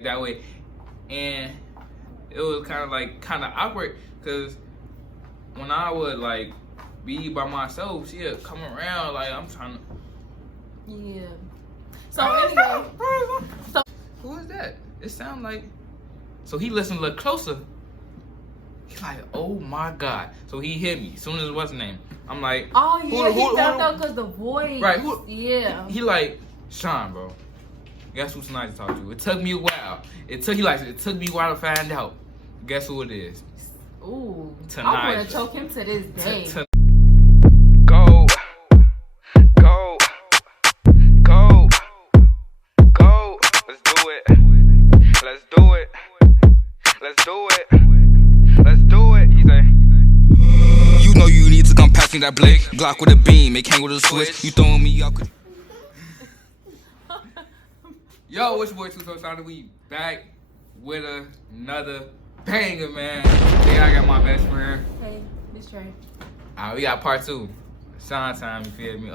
that way, and it was kind of awkward because when I would like be by myself, she'd come around like I'm trying to. Yeah. So anyway, so who is that? It sounds like. So he listened a little closer. He's like, oh my God. So he hit me as soon as what's his name. I'm like, oh yeah, he felt out because the voice. Right. Yeah. He like, Shonn, bro. Guess who tonight to talk to? It took me a while. It took me a while to find out. Guess who it is? Ooh. Tonight. I'm gonna choke him to this day. Go. Let's do it. He say, you know you need to come pass me that blick. Glock with a beam, it came with a switch. You throwing me up. Yo, it's your boy Ft.Bestie. We back with another banger, man. Today I got my best friend. Hey, Miss Trey. We got part 2. Shonn time, you feel me?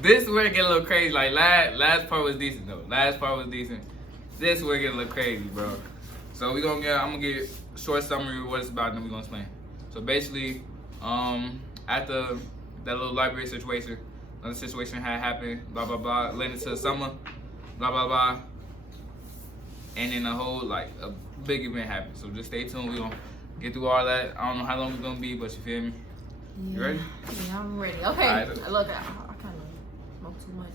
This where it get a little crazy. Like last part was decent though. This where it get a little crazy, bro. So I'm gonna get a short summary of what it's about, and then we're gonna explain. So basically, after that little library situation, another situation had happened, blah blah blah, led into the summer, blah blah blah, and then a whole a big event happened. So just stay tuned. We're gonna get through all that. I don't know how long it's gonna be, but you feel me? You ready? Yeah, I'm ready. Okay. Right. Look, I kind of smoke too much.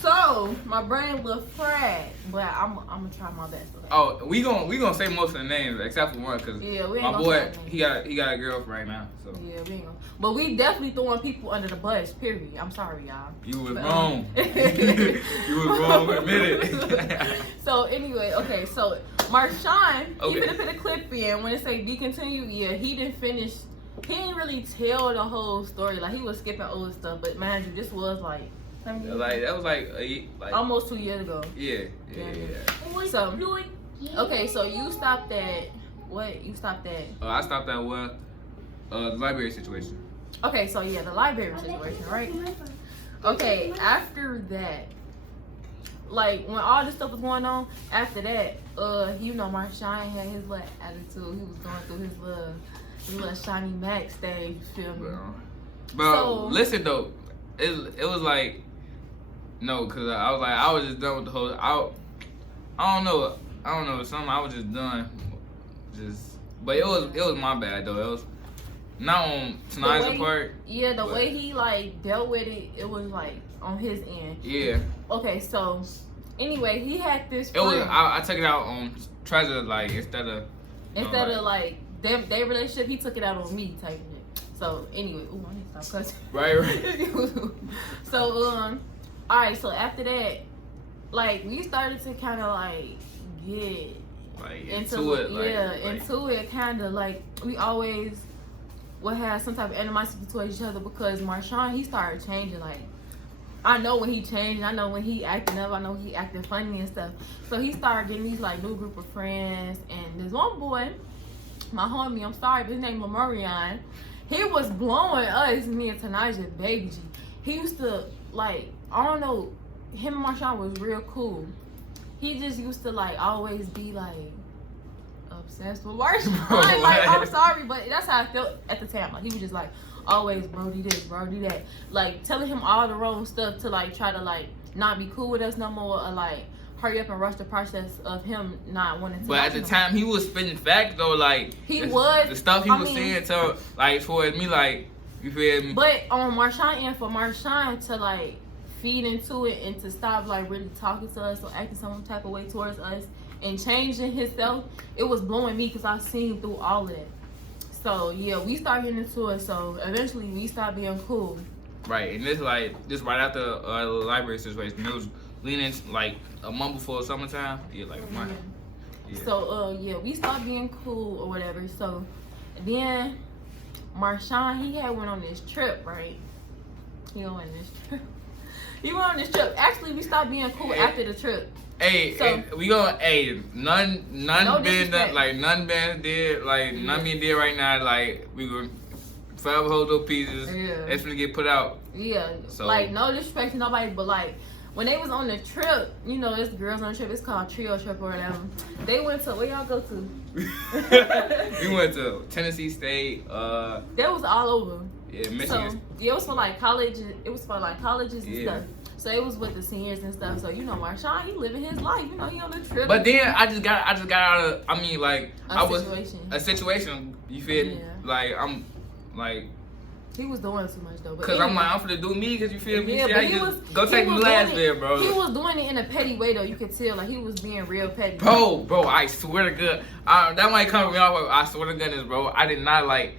So my brain a little fried, but I'm gonna try my best. Oh, we gonna say most of the names except for one, cause yeah, we ain't my boy he got a girlfriend right now. So yeah, we ain't gonna. But we definitely throwing people under the bus. Period. I'm sorry, y'all. You was wrong. You was wrong. Admit it. So anyway, okay. So Marshawn, okay. He finna put a clip in when it say be continued. Yeah, he didn't finish. He didn't really tell the whole story. Like he was skipping old stuff. But mind you, this was like that was like almost 2 years ago. Yeah. So okay, so you stopped at what? You stopped at? I stopped at what? The library situation. Okay, so yeah, the library situation, right? Okay, after that, like when all this stuff was going on, after that, you know, Marshawn had his little attitude. He was going through his little shiny Mac stage. You feel me? Bro, So, listen though, it was like. No, cause I was just done with the whole. I don't know, something. I was just done, but it was my bad though. It was not on tonight's part. Yeah, the way he like dealt with it, it was like on his end. Yeah. Okay, so anyway, he had this. It was. I took it out on Treasure, like instead of like their relationship. He took it out on me, type of shit. So anyway, I need to stop cussing. Right. So alright, so after that, like we started to kind of like get into it. Into it, kind of like we always would have some type of animosity towards each other because Marshawn, he started changing. Like I know when he changed, I know when he acting up, I know he acting funny and stuff. So he started getting these like new group of friends, and this one boy, my homie, I'm sorry, but his name Lamarion, he was blowing us, me and Tanaja, baby G. He used to like. I don't know, him and Marshawn was real cool. He just used to like always be like obsessed with Marshawn. Like I'm sorry, but that's how I felt at the time. Like he was just like always Brody this, Brody that. Like telling him all the wrong stuff to like try to like not be cool with us no more, or like hurry up and rush the process of him not wanting to. But at the time he was spitting facts though, like the stuff he was saying to like towards me, like you feel me? But on Marshawn and for Marshawn to like feed into it and to stop like really talking to us or acting some type of way towards us and changing himself, it was blowing me because I've seen through all of that. So yeah, we started getting into it. So eventually we stopped being cool. Right, and this right after the library situation. It was leaning like a month before summertime. Yeah, like a month. Yeah. So yeah, we stopped being cool or whatever. So then Marshawn, he had went on this trip, right? He went on this trip. Actually, we stopped being cool after the trip. Hey, so, we gonna none been done, like none been did like none being did right now. Like we gonna forever hold those pieces. Yeah. That's gonna get put out. Yeah. So like no disrespect to nobody, but like when they was on the trip, you know, it's girls on the trip. It's called trio trip or whatever. They went to where y'all go to? We went to Tennessee State. That was all over. Yeah, Michigan. So yeah, it was for like college. It was for like colleges and Yeah. stuff. So it was with the seniors and stuff. So you know, Marshawn, he living his life. You know, he on the trip. But then I just got out of. I mean, like situation. A situation. You feel me? Yeah. Like I'm, like. He was doing too much though. But Cause anyway. I'm like, I'm finna do me. Cause you feel me? Yeah, See, but I he was, go take me last there, bro. He was doing it in a petty way though. You could tell, like he was being real petty. Bro, I swear to God, that might come from me off. I swear to goodness, bro. I did not like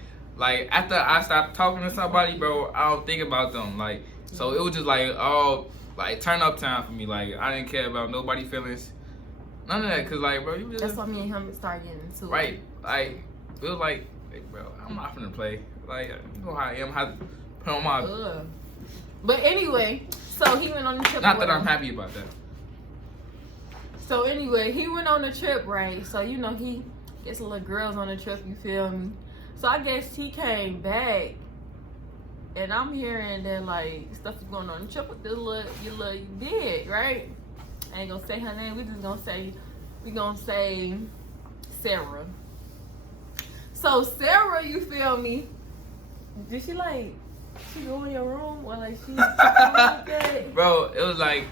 after I stopped talking to somebody, bro. I don't think about them. Like, so it was just like, oh, like turn up time for me. Like I didn't care about nobody's feelings, none of that. Cause like, bro, you just That's why me and him started getting into it. right. Like it was like, hey, bro, I'm not finna play. Like you know how I am. How to put on my. Ugh. But anyway, so he went on the trip. Not that I'm happy about that. So anyway, he went on the trip, right? So you know he gets a little girls on the trip. You feel me? So I guess he came back, and I'm hearing that like stuff is going on the trip with this little big, right? I ain't gonna say her name. We gonna say Sarah. So Sarah, you feel me? Did she like? She go in your room or like she like that? Bro, it was like,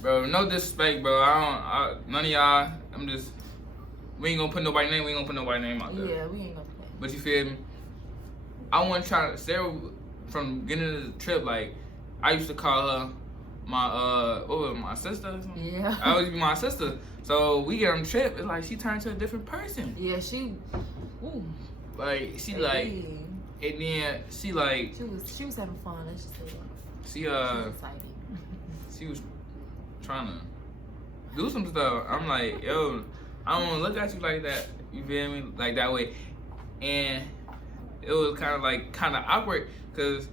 bro, no disrespect, bro. None of y'all. We ain't gonna put nobody's name. We ain't gonna put nobody's name out there. Yeah, we ain't gonna play. But you feel me? I want to try. Sarah, from getting into the trip, like I used to call her my what was it, my sister. Yeah. I always be my sister. So we get on the trip. It's like she turned to a different person. Yeah, she. Ooh. Like she like. And then she like she was having fun. Let's just say that. she was excited. she was trying to do some stuff. I'm like, yo, I don't want to look at you like that. You feel me? Like that way. And it was kind of awkward because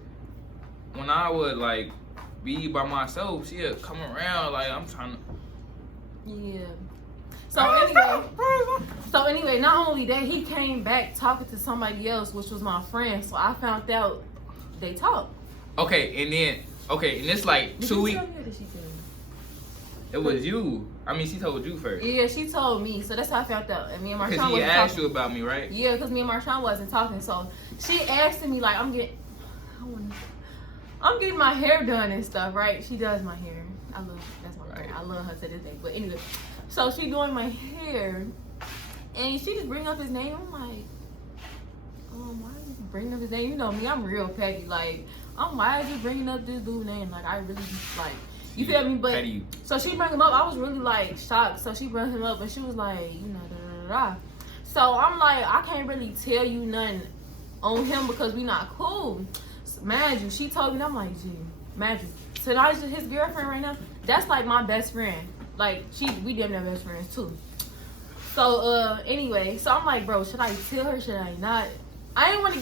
when I would like be by myself, she'd come around like I'm trying to. Yeah. So anyway, not only that, he came back talking to somebody else, which was my friend. So I found out they talked. Okay, and it's like 2 weeks. It was you. I mean, she told you first. Yeah, she told me. So that's how I found out. And me and Marshawn because he asked you about me, right? Yeah, because me and Marshawn wasn't talking. So she asked me like, I'm getting my hair done and stuff, right? She does my hair. That's my friend. I love her to this day. But anyway. So she doing my hair, and she just bring up his name. I'm like, why are you bringing up his name? You know me, I'm real petty. Like, why are you bringing up this dude's name? Like, I really like, you feel me? But petty. So she bring him up. I was really like shocked. So she brought him up, and she was like, you know, da da da. So I'm like, I can't really tell you nothing on him because we not cool. So, imagine she told me, I'm like, gee, imagine. So now his girlfriend right now. That's like my best friend. Like we damn near best friends too. So anyway, so I'm like, bro, should I tell her? Should I not? I didn't want to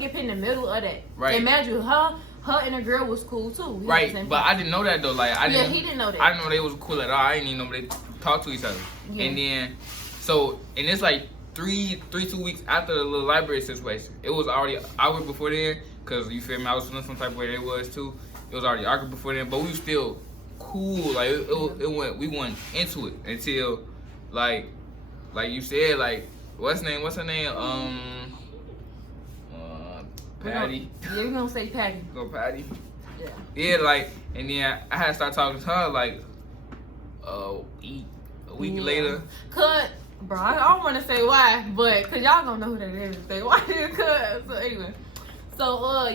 get put in the middle of that. Right. Imagine her and the girl was cool too. Right. But I didn't know that though. Like I didn't. Yeah, he didn't know that. I didn't know they was cool at all. I didn't even know they talked to each other. Yeah. And then, and it's like 2 weeks after the little library situation. It was already awkward before then, cause you feel me? I was feeling some type of way they was too. It was already awkward before then, but we was still cool. Like we went into it until like you said, like what's her name Patty. Yeah, we're gonna say Patty. Go Patty. Yeah, like, and then I had to start talking to her like a week later. Bro, I don't want to say why, but cause y'all gonna know who that is. Say why? So anyway,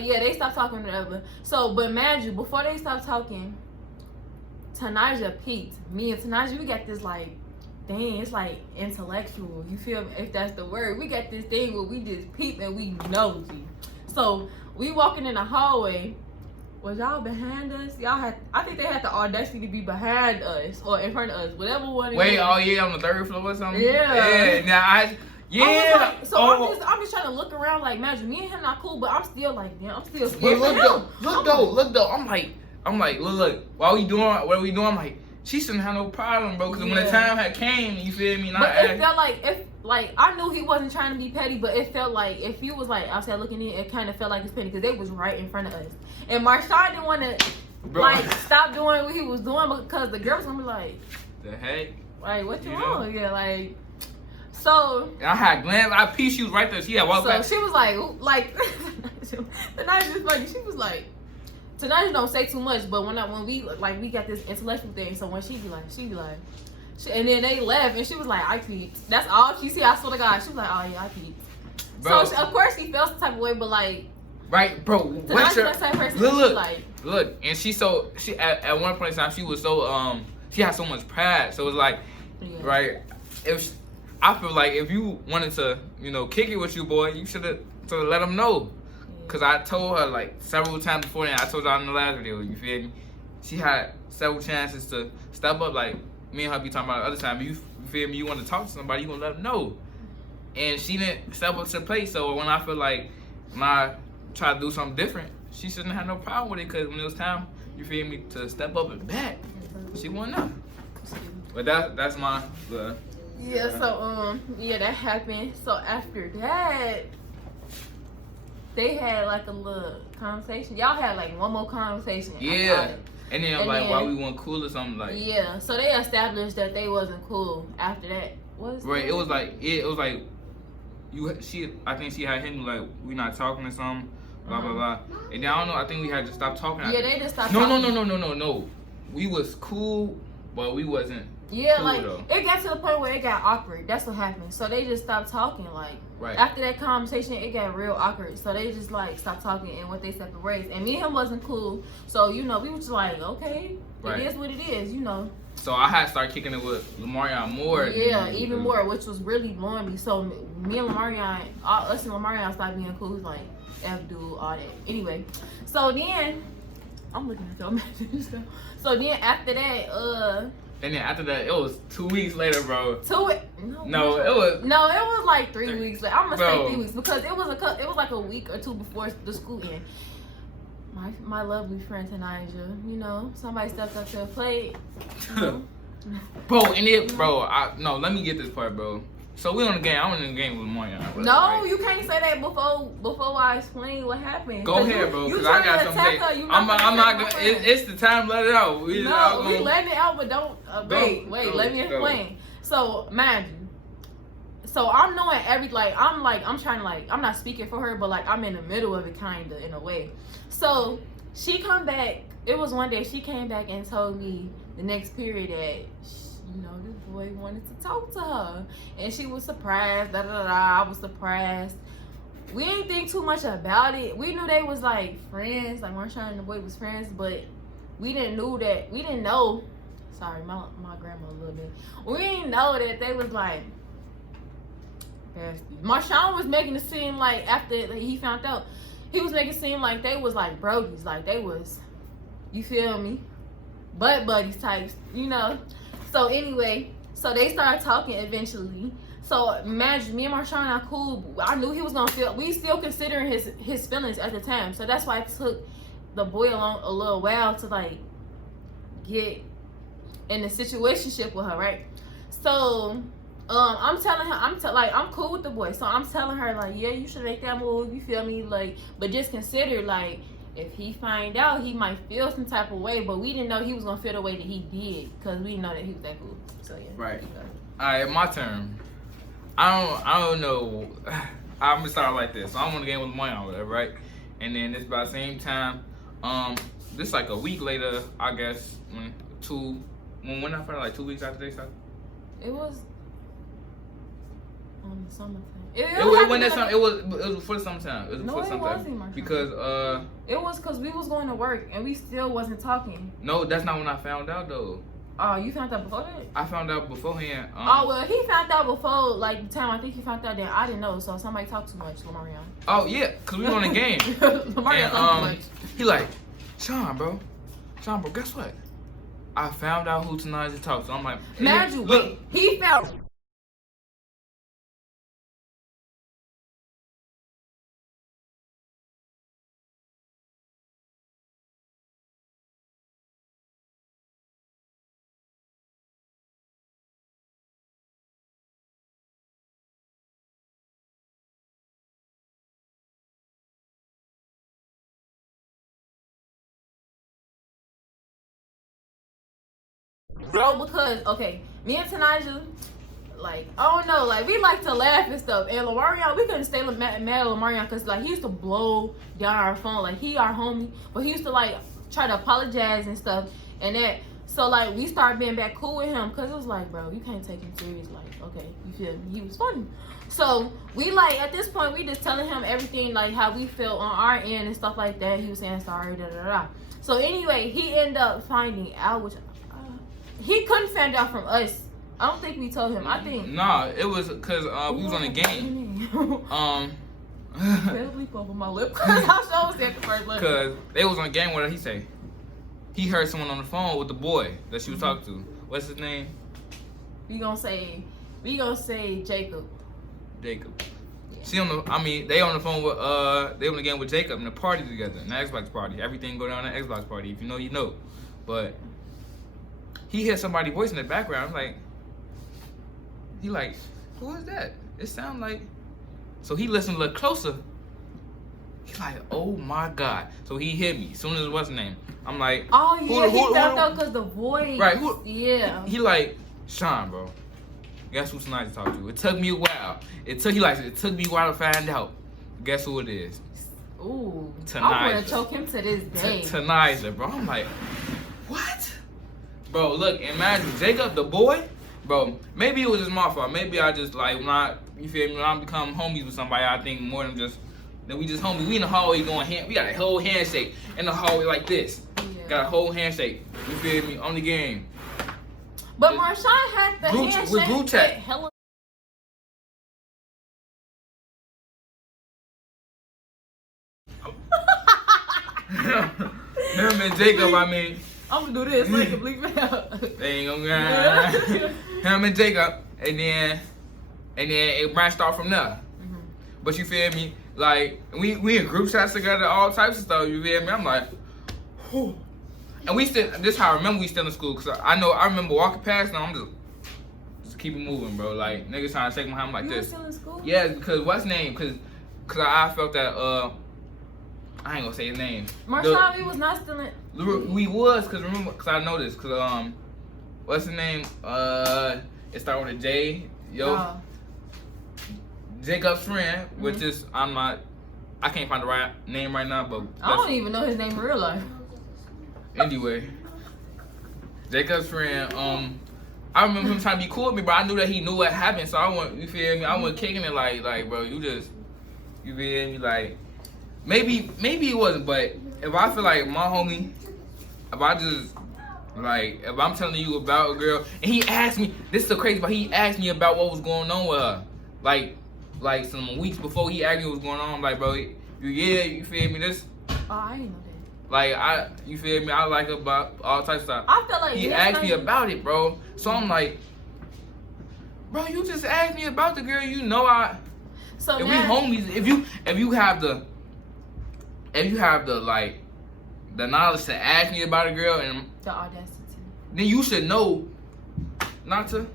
yeah, they stopped talking or whatever. So, but imagine before they stopped talking, Tanaja peeped. Me and Tanaja, we got this like, dang, it's like intellectual. You feel me? If that's the word, we got this thing where we just peep and we nosy. So we walking in the hallway. Was y'all behind us? I think they had the audacity to be behind us or in front of us, whatever one. Wait, on the 3rd floor or something? Yeah. Yeah. I'm just trying to look around like, imagine me and him not cool, but I'm still like, yeah, I'm still scared. Look though. I'm like, look. What are we doing? I'm like, she shouldn't have no problem, bro. Because when the time had came, you feel me? It felt like I knew he wasn't trying to be petty, but it felt like if you was like outside looking in, it kind of felt like it's petty because they was right in front of us. And Marshawn didn't want to. Bro. like stop doing what he was doing because the girls gonna be like, the heck? like what you You want? know? Yeah, like so. I had glance. I peeped. She was right there. She had walked So back. she was like, the night is funny. She was like, tonight you don't say too much, but when we we got this intellectual thing. So when she be like, and then they left, and she was like, I peeped. That's all she see. I swear to God, she was like, oh yeah, I peeped. Bro. So of course she felt some type of way, but like, right, bro. tonight that same person. Look, and she at one point in time she was so she had so much pride. So it was like, yeah. right, I feel like if you wanted to, kick it with you, boy, you should have let them know. Cause I told her like several times before that. I told y'all in the last video. You feel me? She had several chances to step up. Like me and her be talking about the other time. You feel me? You want to talk to somebody, you gonna let them know. And she didn't step up to the plate. So when I feel like when I try to do something different, she shouldn't have no problem with it. Cause when it was time, you feel me, to step up and back, she wasn't up. But that's my. Yeah. So yeah, that happened. So after that, they had like a little conversation. Y'all had like one more conversation. Yeah. And then why we weren't cool or something like. Yeah. So they established that they wasn't cool after that. Right. It was like I think she had him like we not talking or something. Blah blah blah. And then I don't know. I think we had to stop talking. Yeah, they just stopped. No. We was cool, but we wasn't. Yeah, cool, like though. it got to the point where it got awkward. That's what happened. So they just stopped talking. Like after that conversation, it got real awkward. So they just like stopped talking and went their separate ways. And me and him wasn't cool. So we was just like, okay, it is what it is. So I had to start kicking it with Lamarion more. Yeah, even more, which was really blowing me. So me and Lamarion, us and Lamarion started being cool. He's like, F dude, all that. Anyway, so then I'm looking at your messages. So then after that, and then after that, it was 2 weeks later, bro. It was like 3 weeks later. I'm gonna say 3 weeks because it was like a week or two before the school end. My lovely friend Tanaja, somebody stepped up to the plate. Bro, let me get this part, bro. So we on the game. I'm in the game with Moya. No, right? You can't say that before I explain what happened. Go ahead, bro. Because I got something to say. I'm not gonna. It's the time. Let it out. We letting it out, but don't. Wait. Let me explain. So imagine. So I'm knowing I'm trying to I'm not speaking for her, but I'm in the middle of it kinda in a way. So she come back. It was one day she came back and told me the next period that this boy wanted to talk to her, and she was surprised. I was surprised. We didn't think too much about it. We knew they was friends, Marshawn and the boy was friends, but we didn't know. Sorry, my grandma a little bit. We didn't know that they was besties. Marshawn was making it seem after he found out, he was making it seem like they was brodies, they was, you feel me, butt buddies types, So anyway, so they started talking eventually. So imagine me and Marshawn are cool. I knew he was gonna feel. We still considering his feelings at the time. So that's why it took the boy along a little while to get in a situationship with her, right? So I'm telling her, I'm cool with the boy. So I'm telling her yeah, you should make that move. You feel me? But just consider if he find out, he might feel some type of way, but we didn't know he was gonna feel the way that he did because we didn't know that he was that cool. So yeah. Right. All right, my turn. I don't know. I'm gonna start like this. So I'm on the game with Moya or whatever, right? And then it's about the same time. This a week later, I guess when I found 2 weeks after they started. It was on the summertime. It was before the summertime. It was before summertime. Because it was because we was going to work and we still wasn't talking. No, that's not when I found out though. Oh, you found out before that? I found out beforehand. He found out before the time I think he found out that I didn't know. So somebody talked too much, Lamarion. Oh yeah, cause we was on the game. Lamarion talked too much. He Shonn, bro, guess what? I found out who tonight to talk. So I'm like, imagine, look, he found. Bro, because, okay, me and Tanaja, like, I don't know, like, we like to laugh and stuff. And Lamarion, we couldn't stay mad at Lamarion because, like, he used to blow down our phone. Like, he our homie, but he used to, like, try to apologize and stuff. And that, so, like, we started being back cool with him because it was like, bro, you can't take him serious. Like, okay, you feel me? He was funny. So, we, like, at this point, we just telling him everything, like, how we feel on our end and stuff like that. He was saying sorry, da-da-da-da. So, anyway, he ended up finding out, which he couldn't find out from us. I don't think we told him. I think. Nah, it was because we was on the game. Leap over my lip because I sure said the first letter. Because they was on the game. What did he say? He heard someone on the phone with the boy that she was talking to. What's his name? We gonna say Jacob. Jacob. Yeah. She on the. I mean, they on the phone with they on the game with Jacob and the party together, an Xbox party. Everything go down at Xbox party. If you know, you know. But he heard somebody voice in the background. Like, he like, who is that? It sound like. So he listened a little closer. He's like, oh my God. So he hit me. As soon as what's his name? I'm like, oh yeah, he found out because the voice. Right, yeah. He like, Shonn, bro. Guess who tonight to talk to? It took me a while. It took me a while to find out. Guess who it is? Ooh. Tonight. I want to choke him to this day. Tonight, bro. I'm like, what? Bro, look, imagine Jacob, the boy. Bro, maybe it was just my fault. Maybe I just like when I become homies with somebody, I think more than just that we just homies. We in the hallway going hand. We got a whole handshake in the hallway like this. Yeah. Got a whole handshake. You feel me? On the game. But Marshawn had the handshake with group chat. Hella. Him and Jacob, I mean. I'm gonna do this. Like a bleep it out. They ain't gonna him and Jacob, and then it branched off from there. Mm-hmm. But you feel me? Like we in group chats together, all types of stuff. You feel me? I'm like, whew. And we still. This is how I remember we still in school, cause I remember walking past and I'm just keep it moving, bro. Like niggas trying to take my hand like this. You were still in school? Yeah, because what's name? Cause I felt that I ain't gonna say his name. Marshawn, we was not still in. We was, cause remember, cause I know this, cause what's his name? It started with a J. Yo, Jacob's friend, which is I can't find the right name right now, but I don't even know his name in real life. Anyway, Jacob's friend. I remember him trying to be cool with me, but I knew that he knew what happened, so you feel me? I went kicking it like, bro, you feel me? Like, maybe it wasn't, but if I feel like my homie, if I'm telling you about a girl, and he asked me, this is so crazy, but he asked me about what was going on with her, like some weeks before he asked me what was going on. I'm like, bro, you feel me? This. Oh, I didn't know that. Like you feel me? I like about all types of stuff. I feel like he asked me about it, bro. So I'm like, bro, you just asked me about the girl. You know So if now, we homies, if you have the like the knowledge to ask me about a girl and the audacity, then you should know not to.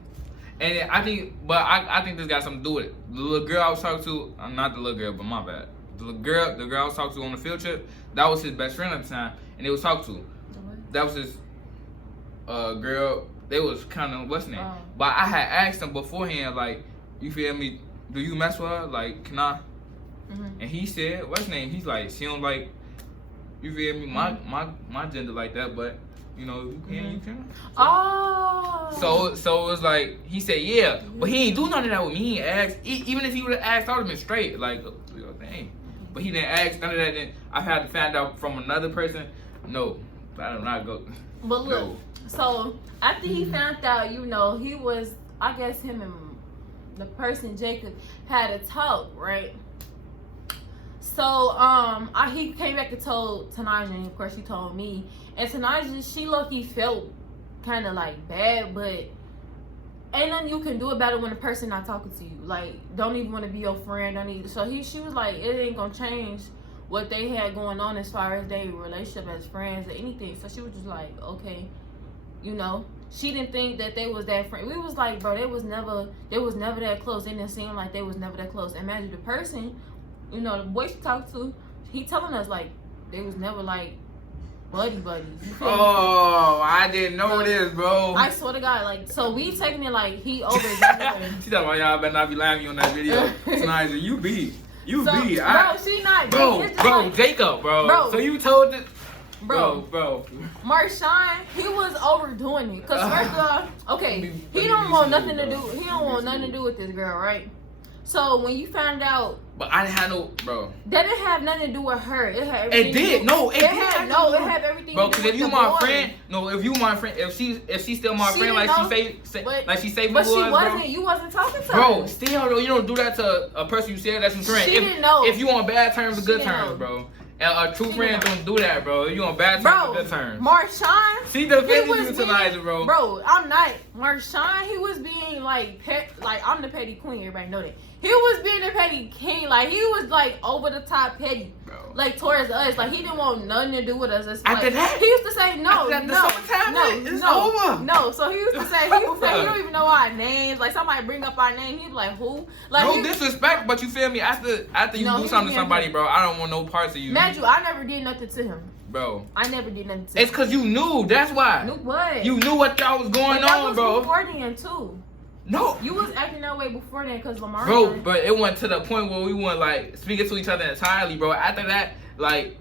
And I think this got something to do with it. The little girl I was talking to, not the little girl, but my bad. The girl I was talking to on the field trip, that was his best friend at the time, and they was talking to. That was his girl. They was kind of what's name. But I had asked him beforehand, like, you feel me? Do you mess with her? Like, can I? Mm-hmm. And he said, what's name? He's like, she don't like, you feel me? My gender like that, but you know, you can, you can. So it was like, he said, yeah, but he ain't do none of that with me. He ain't asked. Even if he would have asked, I would have been straight. Like, you know, dang. But he didn't ask none of that. Then I've had to find out from another person. No, I do not go. But look, so after he found out, you know, he was, I guess him and the person, Jacob, had a talk, right? So, he came back and told Tanaja, and of course she told me. And Tanaja, she low-key felt kind of like bad, but ain't nothing you can do about it when the person not talking to you. Like, don't even want to be your friend. So she was like, it ain't gonna change what they had going on as far as their relationship as friends or anything. So she was just like, okay, you know. She didn't think that they was that friend. We was like, bro, they was never that close. It didn't seem like they was never that close. Imagine the person, you know, the boy she talked to, he telling us like they was never like buddies. You feel me? Oh, I didn't know this, bro. I swear to God, like, so we taking it like he over exaggerating. She talking about y'all better not be lying on that video. Tonight, you beat. You so, beat. Bro, she not. Bro, like, Jacob, bro. So you told this. Bro. Marshawn, he was overdoing it. Cause first of all, okay, he don't want nothing to do. He don't want nothing to do with this girl, right? So when you found out, but I didn't have no, bro. That didn't have nothing to do with her. It had everything. It did. No, it did. No, it had everything. Bro, to do because if with you my friend, if she's still my friend, like she say, but she wasn't. You wasn't talking to her. Bro, still though, you don't do that to a person you said that's your friend. She didn't know. If you on bad terms or good terms, bro. And a true friend don't do that, bro. You on bad terms or good terms. Marshawn, she defended you tonight, bro. Bro, I'm not. Marshawn, he was being like I'm the petty queen. Everybody know that. He was being the petty king. Like, he was, like, over the top petty. Bro. Like, towards us. Like, he didn't want nothing to do with us. It's after like, that? He used to say, no. It's over. No. So, he used to say, he don't even know our names. Like, somebody bring up our name. He'd be like, who? Like, no disrespect, but you feel me? After you do something to somebody, bro, I don't want no parts of you. Imagine, I never did nothing to him. Bro. I never did nothing to him. It's because you knew. That's why. Knew what? You knew what y'all was going on, bro. Before then, too. No. You was acting that way before then because Lamar. Bro, but it went to the point where we weren't like speaking to each other entirely, bro. After that, like,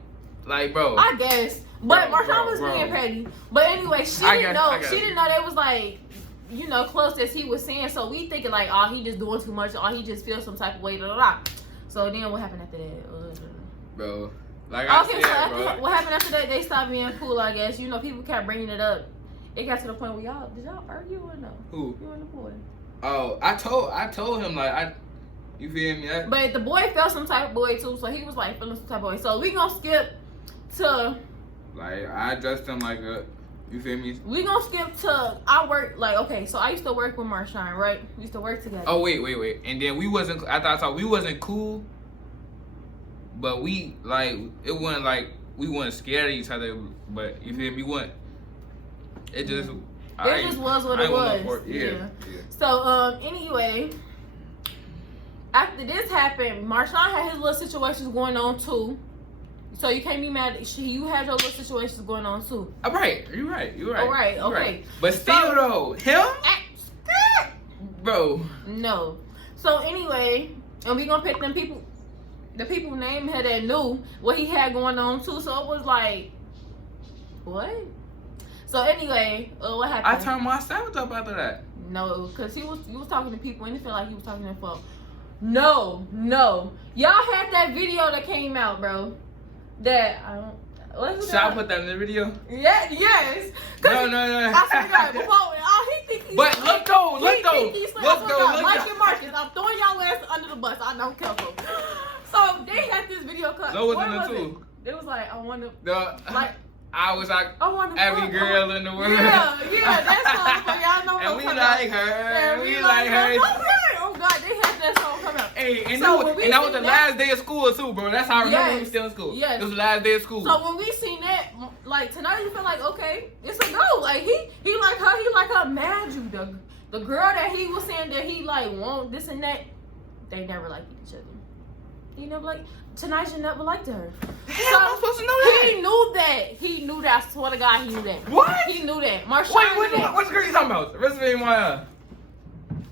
bro. I guess. But Marshawn was being petty. But anyway, she didn't know. She didn't know they was like, you know, close as he was saying. So we thinking like, oh, he just doing too much. Or he just feels some type of way. Blah, blah, blah. So then what happened after that? Bro, like I said, bro. What happened after that? They stopped being cool, I guess. You know, people kept bringing it up. It got to the point where did y'all argue or no? Who? You and the boy. Oh, I told him like you feel me? But the boy felt some type of way too, so he was like feeling some type of way. So we gonna skip to like I addressed him like you feel me? We gonna skip to I work like okay, so I used to work with Marshawn, right? We used to work together. Oh wait, and then we wasn't. I thought we wasn't cool, but we like it wasn't like we weren't scared of each other. But you feel me? We weren't. It just. It just was what it was. Yeah. So, anyway, after this happened, Marshawn had his little situations going on too. So you can't be mad. You had your little situations going on too. All right. You're right. All right. Okay. Right. But still, though, him, bro. No. So anyway, and we gonna pick the people named her that knew what he had going on too. So it was like, what? So anyway, what happened? I turned my sound up after that. No, because he was talking to people and it felt like he was talking to folks. No. Y'all had that video that came out, bro. That I don't. Should I put that in the video? Yeah, yes. No. I swear to God, he think he's. But look though. Mike and Marcus, I'm throwing y'all ass under the bus. I don't care. So they had this video cut. What was it too? It was like I want to. I was like every girl in the world. Yeah, that's song. So y'all know and we like her. And we like her. Oh God, they had that song come out. Hey, and that was the last day of school too, bro. That's how I remember we were still in school. Yes. It was the last day of school. So when we seen that, like tonight, you feel like okay, it's a go. Like he like her. Mad you the girl that he was saying that he like want this and that. They never liked each other. He never like. Tanaja never liked her. How am I supposed to know that? He knew that. I swear to God, he knew that. What? He knew that. Marshawn Wait, what's the girl you talking about? Recipe Maya.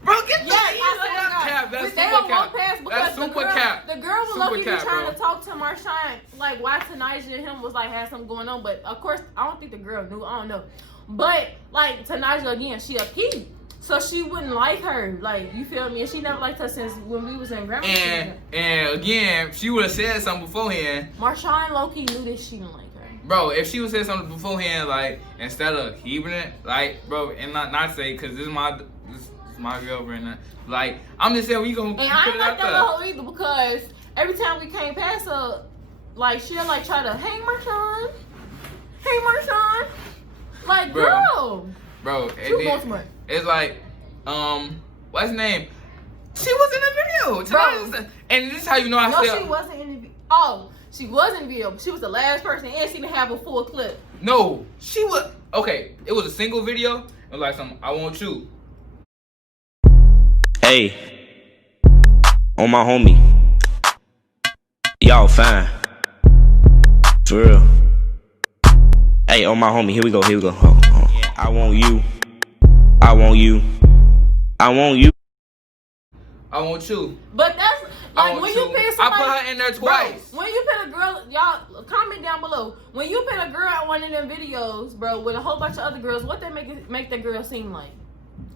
Bro, get cap. That's super cap. That's super cap. The girl was lucky trying bro. to talk to Marshawn, like why Tanaja and him was like had something going on. But of course, I don't think the girl knew. I don't know. But like Tanaja again, she a P. So she wouldn't like her, like you feel me? And she never liked her since when we was in grammar school. And again, she would have said something beforehand. Marshawn low-key knew that she didn't like her. Bro, if she would have said something beforehand, like instead of keeping it, like bro, and not say because this is my girlfriend. Like I'm just saying we gonna. And I ain't like that little either because every time we came past her, like she'll like try to, hey Marshawn, like girl. Bro, it's like, what's his name? She was in the video. Bro. And this is how you know No, she wasn't in the video. Oh, she was in the video, but she was the last person and she didn't have a full clip. No, she was, okay, it was a single video. It was like some, I want you. Hey, on my homie. Y'all fine. For real. Hey, on my homie, here we go. I want you. I want you. I want you. I want you. But that's I like want when you. you pick somebody. I put her in there twice. Bro, when you pick a girl, y'all comment down below. When you pick a girl at one of them videos, bro, with a whole bunch of other girls, what they make that girl seem like?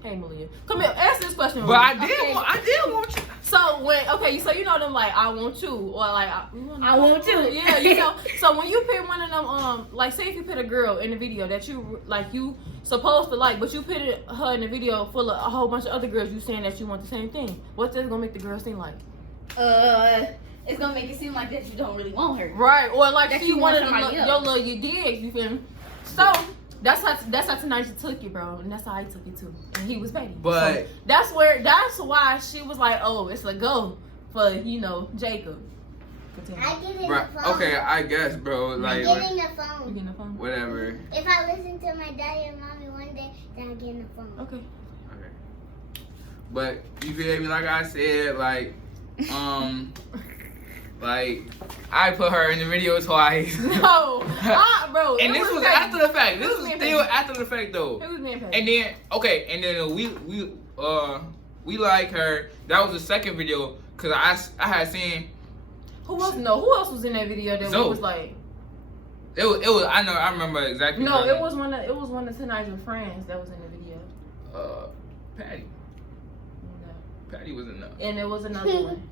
Hey, Malia, come here. Answer this question. But I Malia. did want you. So when so you know them like I want you or like I want you. Yeah, you know. So when you pick one of them, like say if you put a girl in the video that you like you supposed to like, but you put her in a video full of a whole bunch of other girls, you saying that you want the same thing. What's that gonna make the girl seem like? It's gonna make it seem like that you don't really want her. Right, or like that you wanted somebody else. your little you dig, you feel me? So that's how Tanaisha took it, bro, and that's how I took it too. And he was petty. But so that's why she was like, oh, it's a go for Jacob. I get in right, the phone. okay, I guess, bro. Like, I get in the You phone. getting the phone? whatever. If I listen to my daddy and mommy one day, then I get in the phone. Okay. Okay. But you feel me? Like I said, like I put her in the video twice. No, bro. And this was after the fact. This was still after the fact though. It was being petty. And then we like her. That was the second video because I had seen. Who else was in that video that Zoe. was like? It was. I remember exactly. No, it was one of Tanaisha's friends that was in the video. Patty. No. Patty was enough. And it was another one.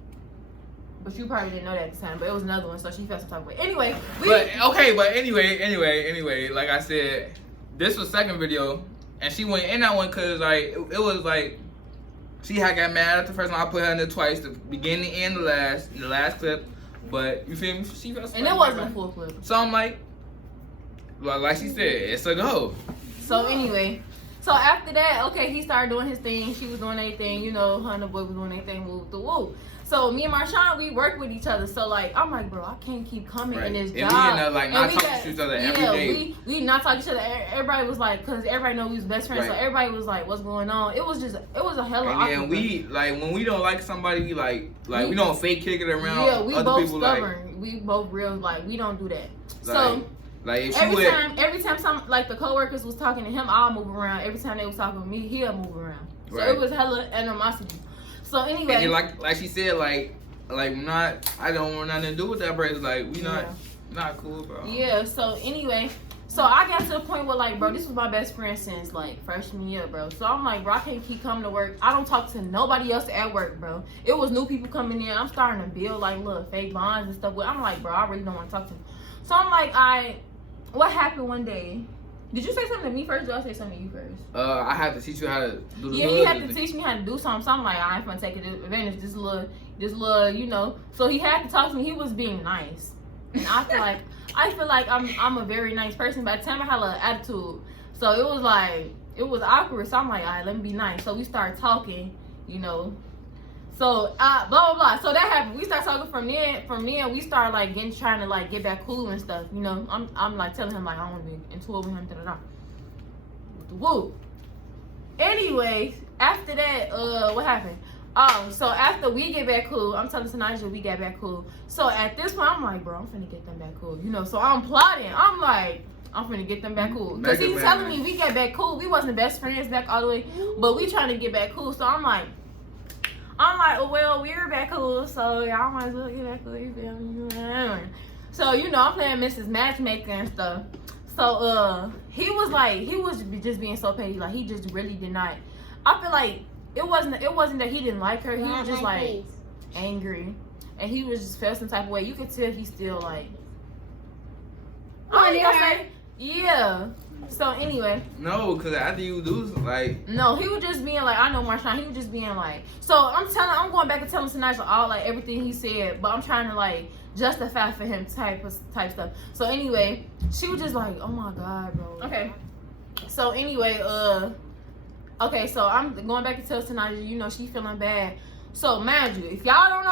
But you probably didn't know that at the time. But it was another one, so she felt some type of way. Anyway, But anyway, like I said, this was second video, and she went in that one because like it was like she had got mad at the first one. I put her in there twice, the beginning and the last clip. But you feel me? She felt. and it wasn't a full clip. So I'm like she said, it's a go. So anyway, so after that, okay, he started doing his thing. She was doing anything, her and the boy was doing anything. Woo. So me and Marshawn, we work with each other. So like, I'm like, bro, I can't keep coming in this and job. we end up like not talking to each other every day. We not talking to each other. Everybody was like, cause everybody know we was best friends. Right. So everybody was like, what's going on? It was a hella awkward. And then we like when we don't like somebody, we like we don't fake kick it around. Yeah, we other both people, stubborn. We both real we don't do that. So. Like if every time some like the coworkers was talking to him, I'll move around. Every time they was talking to me, he'll move around. So Right. it was hella animosity. So anyway, and like she said, like I don't want nothing to do with that person. Like we not cool, bro. Yeah. So anyway, so I got to the point where like, bro, this was my best friend since like freshman year, bro. So I'm like, bro, I can't keep coming to work. I don't talk to nobody else at work, bro. It was new people coming in. I'm starting to build like little fake bonds and stuff. But I'm like, bro, I really don't want to talk to them. So I'm like, what happened one day? Did you say something to me first, or did I say something to you first? I have to teach you how to do the Yeah, you have to teach me how to do something. So I'm like, I ain't gonna take advantage of this little, So he had to talk to me. He was being nice, and I feel like I'm a very nice person. By the time I had an attitude, so it was awkward. So I'm like, all right, let me be nice. So we started talking, So blah blah blah. So that happened. We started talking from there. We started like trying to like get back cool and stuff. I'm like telling him like I don't want to be in tour with him. Woo. Anyway, after that, what happened? So after we get back cool, I'm telling Tanaisha we got back cool. So at this point, I'm like, bro, I'm finna get them back cool. So I'm plotting. I'm like, I'm finna get them back cool. Cause he's telling me we got back cool. We wasn't best friends back all the way, but we trying to get back cool. So I'm like, oh, well, we're back cool, so y'all might as well get back cool. You feel me? So, I'm playing Mrs. Matchmaker and stuff. So, he was just being so petty. Like, he just really did not. I feel like it wasn't that he didn't like her. He was just, like, angry. And he was just felt some type of way. You could tell he's still, like, yeah. So, anyway. No, because after you do, like... No, he was just being like, I know Marshawn, he was just being like... So, I'm going back and telling Tanaisha all, like, everything he said, but I'm trying to, like, justify for him type stuff. So, anyway, she was just like, oh, my God, bro. Okay. So, anyway, okay, so I'm going back and tell Tanaisha, she feeling bad. So, mind you, if y'all don't know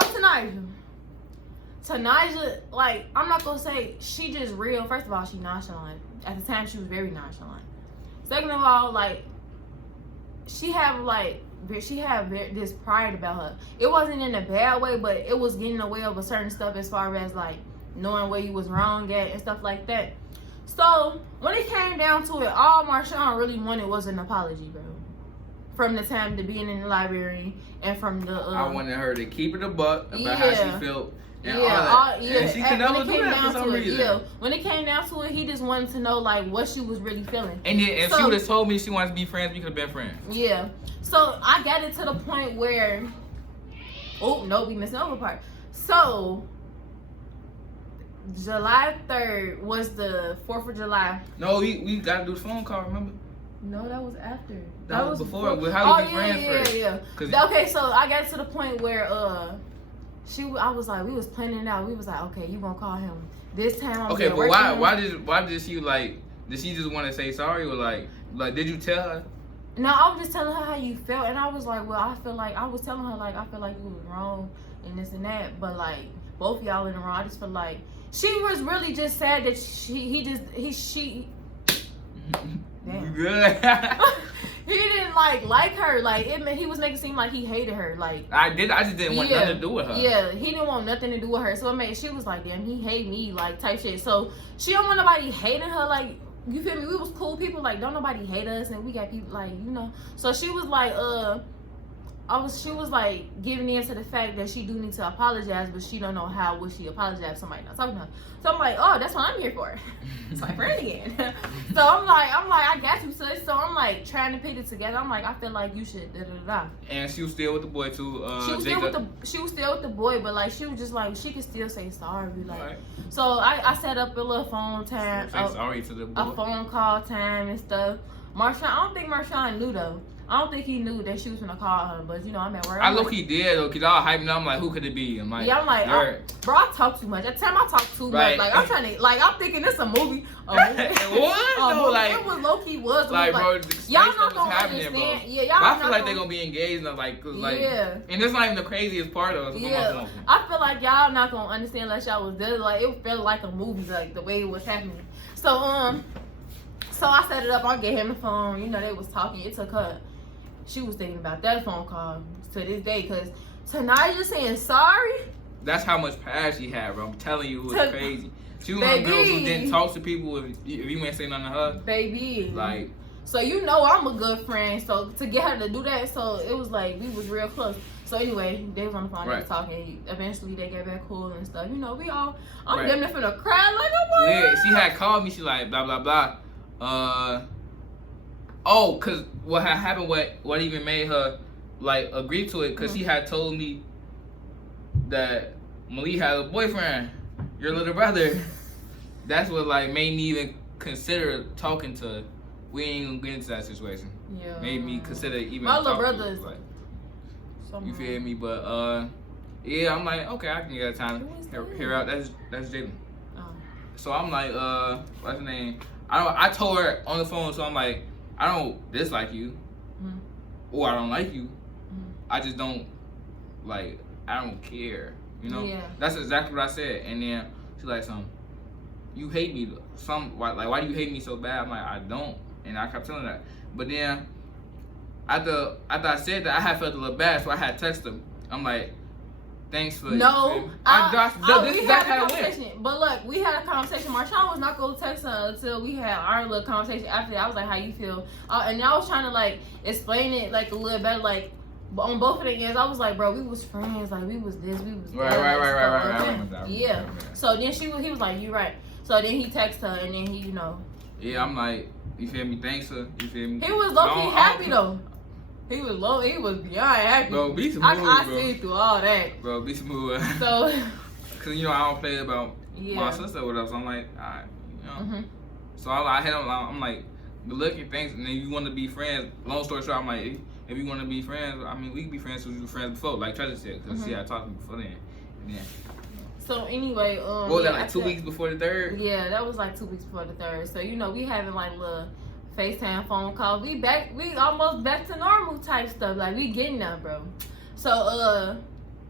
Tanaisha, like, I'm not going to say she just real. First of all, she nonchalant. At the time, she was very nonchalant. Second of all, like, she have this pride about her. It wasn't in a bad way, but it was getting away of a certain stuff as far as, like, knowing where you was wrong at and stuff like that. So when it came down to it, all Marshawn really wanted was an apology, bro. From the time to being in the library and from the I wanted her to keep it a buck about how she felt and all that. Yeah, and she could never do that for some reason. Yeah, when it came down to it, he just wanted to know like what she was really feeling. And then if she would have told me she wants to be friends, we could have been friends. Yeah. So I got it to the point where, oh no, we missed over part. So July 3rd was the 4th of July. No, we got to do the phone call. Remember? No, that was after. That was before. How we be friends first? Yeah. Okay, so I got to the point where I was like, we was planning it out. We was like, okay, you gonna call him this time? Okay, but why did she like? Did she just want to say sorry or like did you tell her? No, I was just telling her how you felt, and I was like, well, I feel like I was telling her like I feel like you was wrong and this and that, but like both y'all in the wrong. I just feel like she was really just sad that she. Damn. He didn't like her. Like he was making it seem like he hated her. Like I just didn't want nothing to do with her. Yeah, he didn't want nothing to do with her. So she was like, damn, he hate me, like type shit. So she don't want nobody hating her. Like, you feel me? We was cool people. Like, don't nobody hate us, and we got people like, you know. So she was like, she was like giving in to the fact that she do need to apologize, but she don't know how would she apologize if somebody not talking to her. So I'm like, oh, that's what I'm here for. It's my friend again. So I'm like, I got you, sis. So I'm like trying to put it together. I'm like, I feel like you should da da da. And she was still with the boy too. She was still with the boy, but like she was just like she could still say sorry. Like, right. So I set up a little phone time, say sorry to the boy. A phone call time and stuff. Marshawn, I don't think Marshawn knew though. I don't think he knew that she was gonna call her, but you know, I'm at work. I low-key did though, cause y'all hyping up. I'm like, who could it be? I'm like, yeah, I'm like, bro, I talk too much. At the time, I talk too much. Like I'm trying to, like I'm thinking this a movie. What? No, like it was low key was. Like, bro, y'all not gonna understand. Bro. Yeah, y'all. But I feel like they gonna be engaged and like, yeah. And that's not even the craziest part of it. Yeah, I feel like y'all not gonna understand unless y'all was there. Like it felt like a movie, like the way it was happening. So so I set it up. I gave him the phone. You know, they was talking. It took her. She was thinking about that phone call to this day because tonight just saying sorry. That's how much passion she had, bro. I'm telling you, it was crazy. She was one of the girls who didn't talk to people if you ain't say nothing to her. Baby. Like. So you know I'm a good friend. So to get her to do that, so it was like we was real close. So anyway, they was on the phone, they was talking. Eventually they got back cool and stuff. You know, I'm damn near finna cry like a boy. Yeah, she had called me. She like blah blah blah. Oh, cause what had happened, what even made her like agree to it, cause she had told me that Malik had a boyfriend, your little brother. That's what like made me even consider talking to her. We ain't gonna get into that situation. Yeah. Made me consider even my little talking brother's to her, like, you feel me? But yeah, I'm like, okay, I can get that time. Hear out. That's Jalen. Oh. So I'm like, what's her name? I told her on the phone, so I'm like, I don't dislike you, or I don't like you. I just don't, like, I don't care, you know? Yeah. That's exactly what I said. And then she's like, you hate me. Why do you hate me so bad? I'm like, I don't. And I kept telling her that. But then, after I said that, I had felt a little bad, so I had texted her. I'm like, thanks for... No, we had a conversation. But look, we had a conversation. Marshawn was not going to text her until we had our little conversation. After that, I was like, how you feel? And I was trying to, like, explain it, like, a little better, like, on both of the ends. I was like, bro, we was friends. Like, we was this, we was that. Right. Yeah. So then he was like, you right. So then he texted her, and then he, you know. Yeah, I'm like, you feel me? Thanks, her. You feel me? He was low-key happy, though. He was beyond happy. Bro, be smooth, I bro. see through all that. Bro, be smooth. So. Cause you know I don't play about my sister or whatever. So I'm like, alright, you know. So I hit him. I'm like, good looking things, and then you want to be friends. Long story short, I'm like, if you want to be friends, I mean, we can be friends because we were friends before, like Treasure said, because she had talked to me before then. And then. So anyway, what was that, like 2 weeks before the 3rd? Yeah, that was like 2 weeks before the 3rd. So you know, we having like little FaceTime phone calls. We almost back to normal type stuff. Like we getting there, bro. So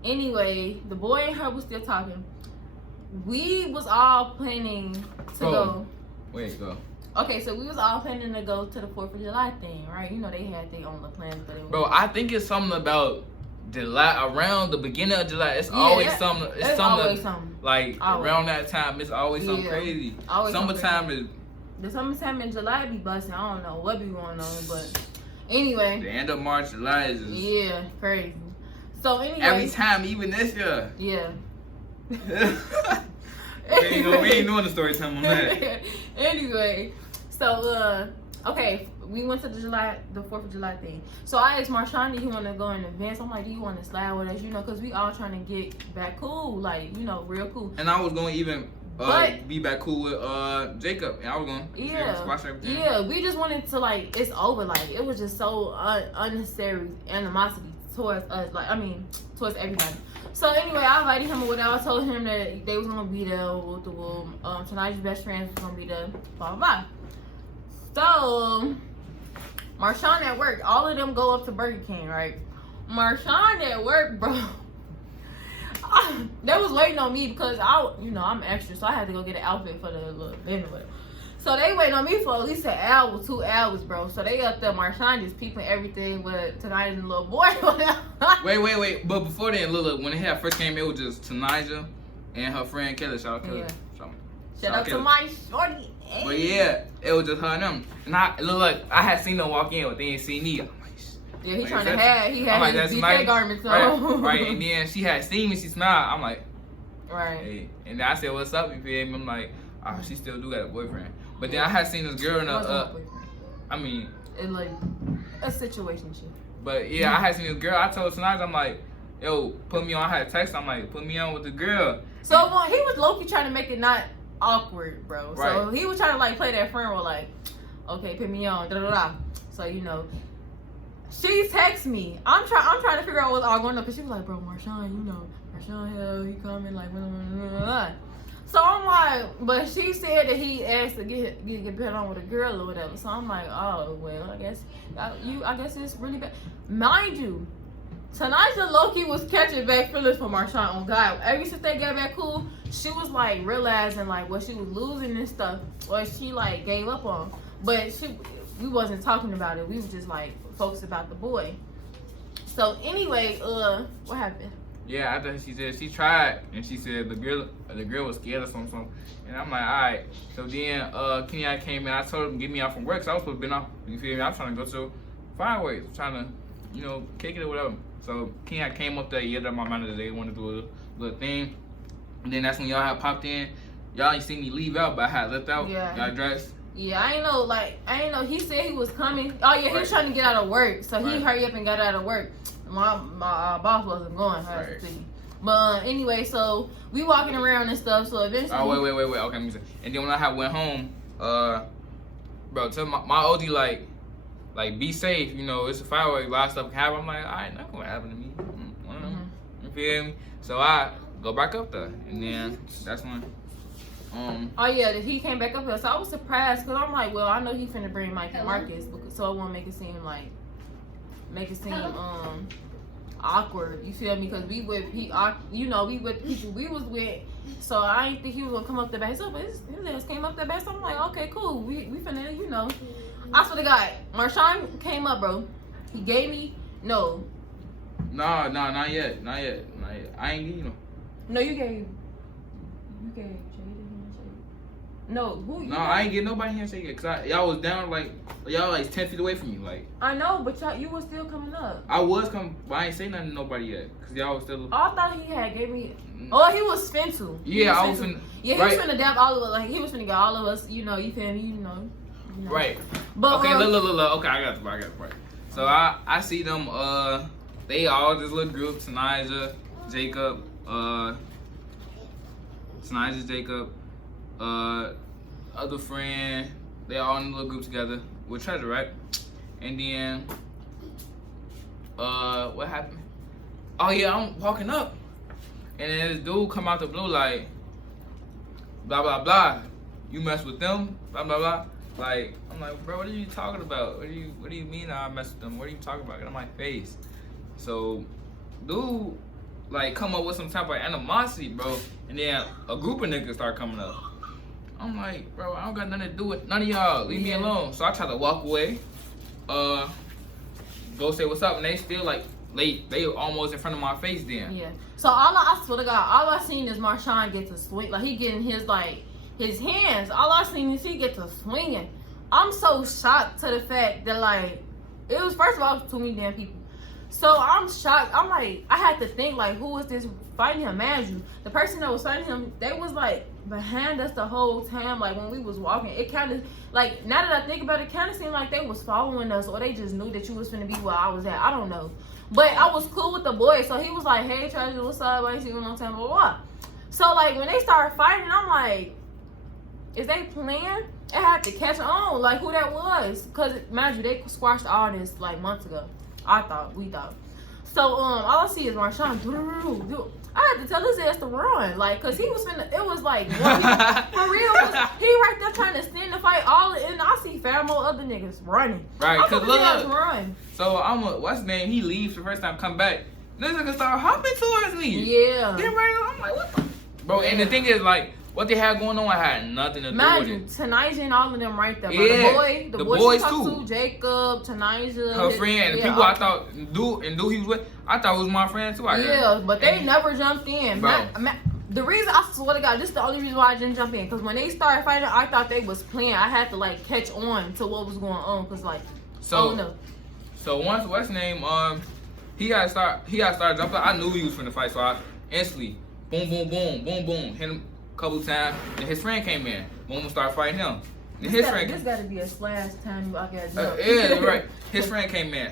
anyway, the boy and her was still talking. We was all planning to go. Wait, go. Okay, so we was all planning to go to the 4th of July thing, right? You know, they had their own plans, but bro, I think it's something about July, around the beginning of July. It's always something. It's something. Always something. Like always. Around that time, it's always something crazy. Always Summertime is the summertime in July be busting. I don't know what be going on, but anyway. The end of March, July is just Yeah, crazy. So anyway. every time, even this year. Yeah. we ain't doing the story time on that. Anyway, so okay, we went to the 4th of July thing. So I asked Marshawn, do you want to go in advance? I'm like, do you want to slide with us? You know, because we all trying to get back cool, like, you know, real cool. And I was going to even be back cool with Jacob. And I was going to squash everything. Yeah, we just wanted to, like, it's over. Like, it was just so unnecessary animosity towards us. Like, I mean, towards everybody. So anyway, I invited him or whatever. I told him that they was gonna be there with the tonight's best friends was gonna be there. Blah blah blah. So Marshawn at work, all of them go up to Burger King, right? Marshawn at work, bro. They was waiting on me because I'm extra, so I had to go get an outfit for the little event or whatever. So they waiting on me for at least an hour, 2 hours, bro. So they up there, Marshawn just peeping everything with Tanaya and little boy. Wait. But before then, Lila, when it first came, it was just Tanaya and her friend Kelly. Shout out Kelly. Yeah. Shout out to my shorty. Hey. But yeah, it was just her and them. And I had seen them walk in, but they didn't see me. I'm like, yeah, he like, trying to have, he had his BK garments on. Right, and then she had seen me, she smiled. I'm like, right. Hey. And then I said, what's up, you feel me? I'm like, oh, she still do got a boyfriend. But then I had seen this girl in in like a situation shit. But yeah, I had seen this girl. I told tonight, I'm like, yo, put me on. I had a text. I'm like, put me on with the girl. So he was low-key trying to make it not awkward, bro. Right. So he was trying to like play that friend role, like, okay, put me on, da da da. So you know, she texts me. I'm trying to figure out what's all going on because she was like, bro, Marshawn, hell, he coming like, blah, blah, blah, blah. So I'm like, but she said that he asked to get put on with a girl or whatever. So I'm like, oh well, I guess it's really bad. Mind you, Tanaya Loki was catching back feelings for Marshawn on God. Ever since they got back cool, she was like realizing like what she was losing and stuff, or she like gave up on. But we wasn't talking about it. We was just like focused about the boy. So anyway, what happened? Yeah, after she said she tried, and she said the girl was scared or something. And I'm like, all right. So then Kenyatta came in. I told him to get me out from work, so I was supposed to be off. You feel me? I'm trying to go to fireworks, trying to, kick it or whatever. So Kenyatta came up there, yelled at my manager. They wanted to do a little thing, and then that's when y'all had popped in. Y'all ain't seen me leave out, but I had left out. Yeah. Got dressed. Yeah, I ain't know. He said he was coming. Oh yeah, he was trying to get out of work, so he hurry up and got out of work. My boss wasn't going. Right. But anyway, so we walking around and stuff. So eventually. Oh wait. Okay, let me say. And then when I went home, bro, tell my OG like be safe. It's a firework. A lot of stuff can happen. I'm like, all right, not gonna happen to me. You feel me? So I go back up there, and then that's when. Oh yeah, he came back up here. So I was surprised because I'm like, well, I know he finna bring Mike and Marcus, so I won't make it seem awkward. You feel me? Because we with people we was with. So I didn't think he was gonna come up the back. So but his ass came up the back. So I'm like, okay, cool. We finna, I swear to God, Marshawn came up, bro. He gave me no, not yet. I ain't give you no. No, you gave. No, who? No, I ain't get nobody here shake it because y'all was down y'all 10 feet away from me I know, but you was still coming up. I was coming, but I ain't say nothing to nobody yet because y'all was still. Oh, I thought he had gave me. Oh, he was finna. Yeah, I was finna. Yeah, he was finna dab all of us. Like he was finna get all of us. You feel me? Right. But okay, look. Okay, I got the part. So I see them. They all just little group. Tanaya, Jacob. Other friend, they all in a little group together with Treasure, right? And then, what happened? Oh yeah, I'm walking up, and then this dude come out the blue like, blah blah blah. You mess with them, blah blah blah. Like I'm like, bro, what are you talking about? What do you mean I mess with them? What are you talking about? Get on my face. So, dude, come up with some type of animosity, bro. And then a group of niggas start coming up. I'm like, bro, I don't got nothing to do with none of y'all. Leave me alone. So I try to walk away, go say what's up, and they still they almost in front of my face then. Yeah. So I swear to God, all I seen is Marshawn get to swing. Like he getting his his hands. All I seen is he get to swinging. I'm so shocked to the fact that like it was first of all it was too many damn people. So I'm shocked. I'm like I had to think like who is this fighting him? Mind you, the person that was fighting him, they was like behind us the whole time. Like when we was walking, it kind of like now that I think about it, kind of seemed like they was following us or they just knew that you was finna be where I was at. I don't know, but I was cool with the boy, so he was like, "Hey, Treasure, what's up? I see what I'm saying, blah, blah, blah." So like when they started fighting, I'm like, "Is they playing?" I had to catch on like who that was, cause mind you, they squashed all this like months ago. We thought. So all I see is Marshawn. I had to tell his ass to run, like, cause he was finna. It was like one, for real. He right there trying to stand the fight. And I see far more other niggas running. Right, cause look, run. So what's his name? He leaves the first time, come back. This nigga start hopping towards me. Yeah. Get ready. I'm like, what the? Bro, and the thing is, like, what they had going on, I had nothing to do with Imagine it. Tanija and all of them right there. Bro. Yeah, the the boy boys she talked too. To, Jacob, Tanija, Her friend, and the people I thought dude he was with, I thought was my friend too. I guess. Yeah, but they never jumped in. Bro. The reason I swear to God, this is the only reason why I didn't jump in. Because when they started fighting, I thought they was playing. I had to like catch on to what was going on. Because like, So, oh no. So once what's his name? He got start jumping. I knew he was finna fight, so I instantly boom, hit him a couple times. Then his friend came in. Boom, started fighting him. Then This got to be a slash time I got jump. Yeah, right. His friend came in.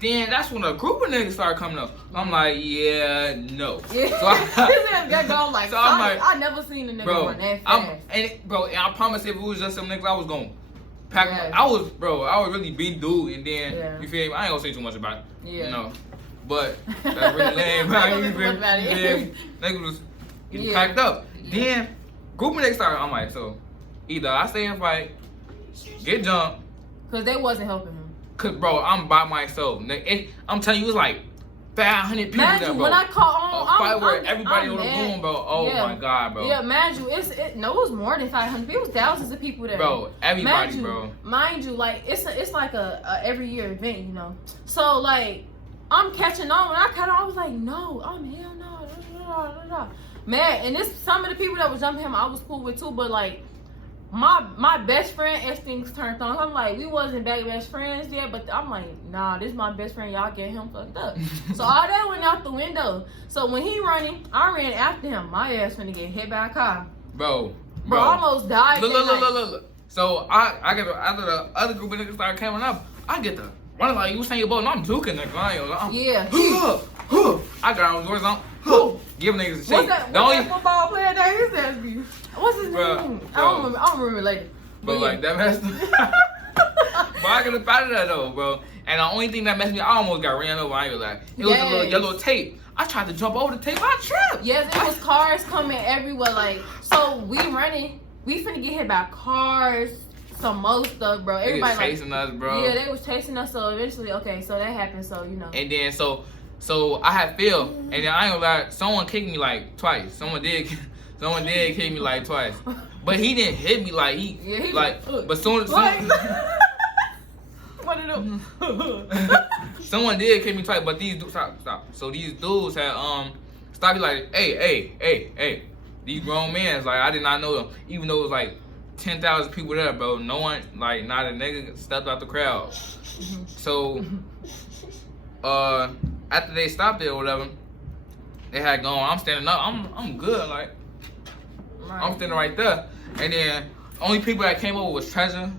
Then that's when a group of niggas started coming up. I'm like, yeah, no. Yeah. So His ass got going like, so I'm like, I never seen a nigga run that fast. And I promise if it was just some niggas, I was gonna pack. Yeah. I was really beat dude, and then Yeah. you feel me? I ain't gonna say too much about it. Yeah. You know, but that's really lame. Right? You feel me? Niggas was getting packed up. Yeah. Then group of niggas started. I'm like, so either I stay and fight, get jumped. Because they wasn't helping him. Cause bro, I'm by myself. I'm telling you, it's like 500 people there, bro. When I caught on, a fight where everybody on the room, bro. Oh yeah. my god, bro. Yeah, mind you, it was more than 500 people. It was thousands of people there. Bro, everybody, bro. Mind you, like it's like a every year event, you know. So like I'm catching on, and I was like, no, hell no. Man, and some of the people that was jumping him, I was cool with too, but like. My best friend, as things turned on, I'm like, we wasn't best friends yet, but I'm like, nah, this is my best friend, y'all get him fucked up. So all that went out the window. So when he running, I ran after him. My ass finna get hit by a car. Bro, I almost died. Look. So I get after the other group of niggas started coming up, I get the running like you saying your boat, and I'm juking the guy. Yeah. I got on doors on. Give niggas a shake. What's that football player that his ass be? What's his name? I don't remember later. But like that messed me. But I got up out of that though, bro. And the only thing that messed me, I almost got ran over. I ain't gonna lie. It was a little yellow tape. I tried to jump over the tape. I tripped. Yes, it was cars coming everywhere. Like, so we running. We finna get hit by cars. Some more stuff, bro. Everybody was chasing us, bro. Yeah, they was chasing us. So eventually, okay, so that happened. So you know. And then so I had Phil, and then I ain't gonna lie, someone kicked me like twice. Someone did kick me like twice, but he didn't hit me like he like. But soon. What did it do? Someone did kick me twice, but these dudes stop. So these dudes had stopped me like, hey. These grown men, like I did not know them, even though it was like 10,000 people there, bro. No one, like not a nigga stepped out the crowd. So after they stopped it or whatever, they had gone. I'm standing up. I'm good. Like I'm standing right there. And then only people that came over was Treasure.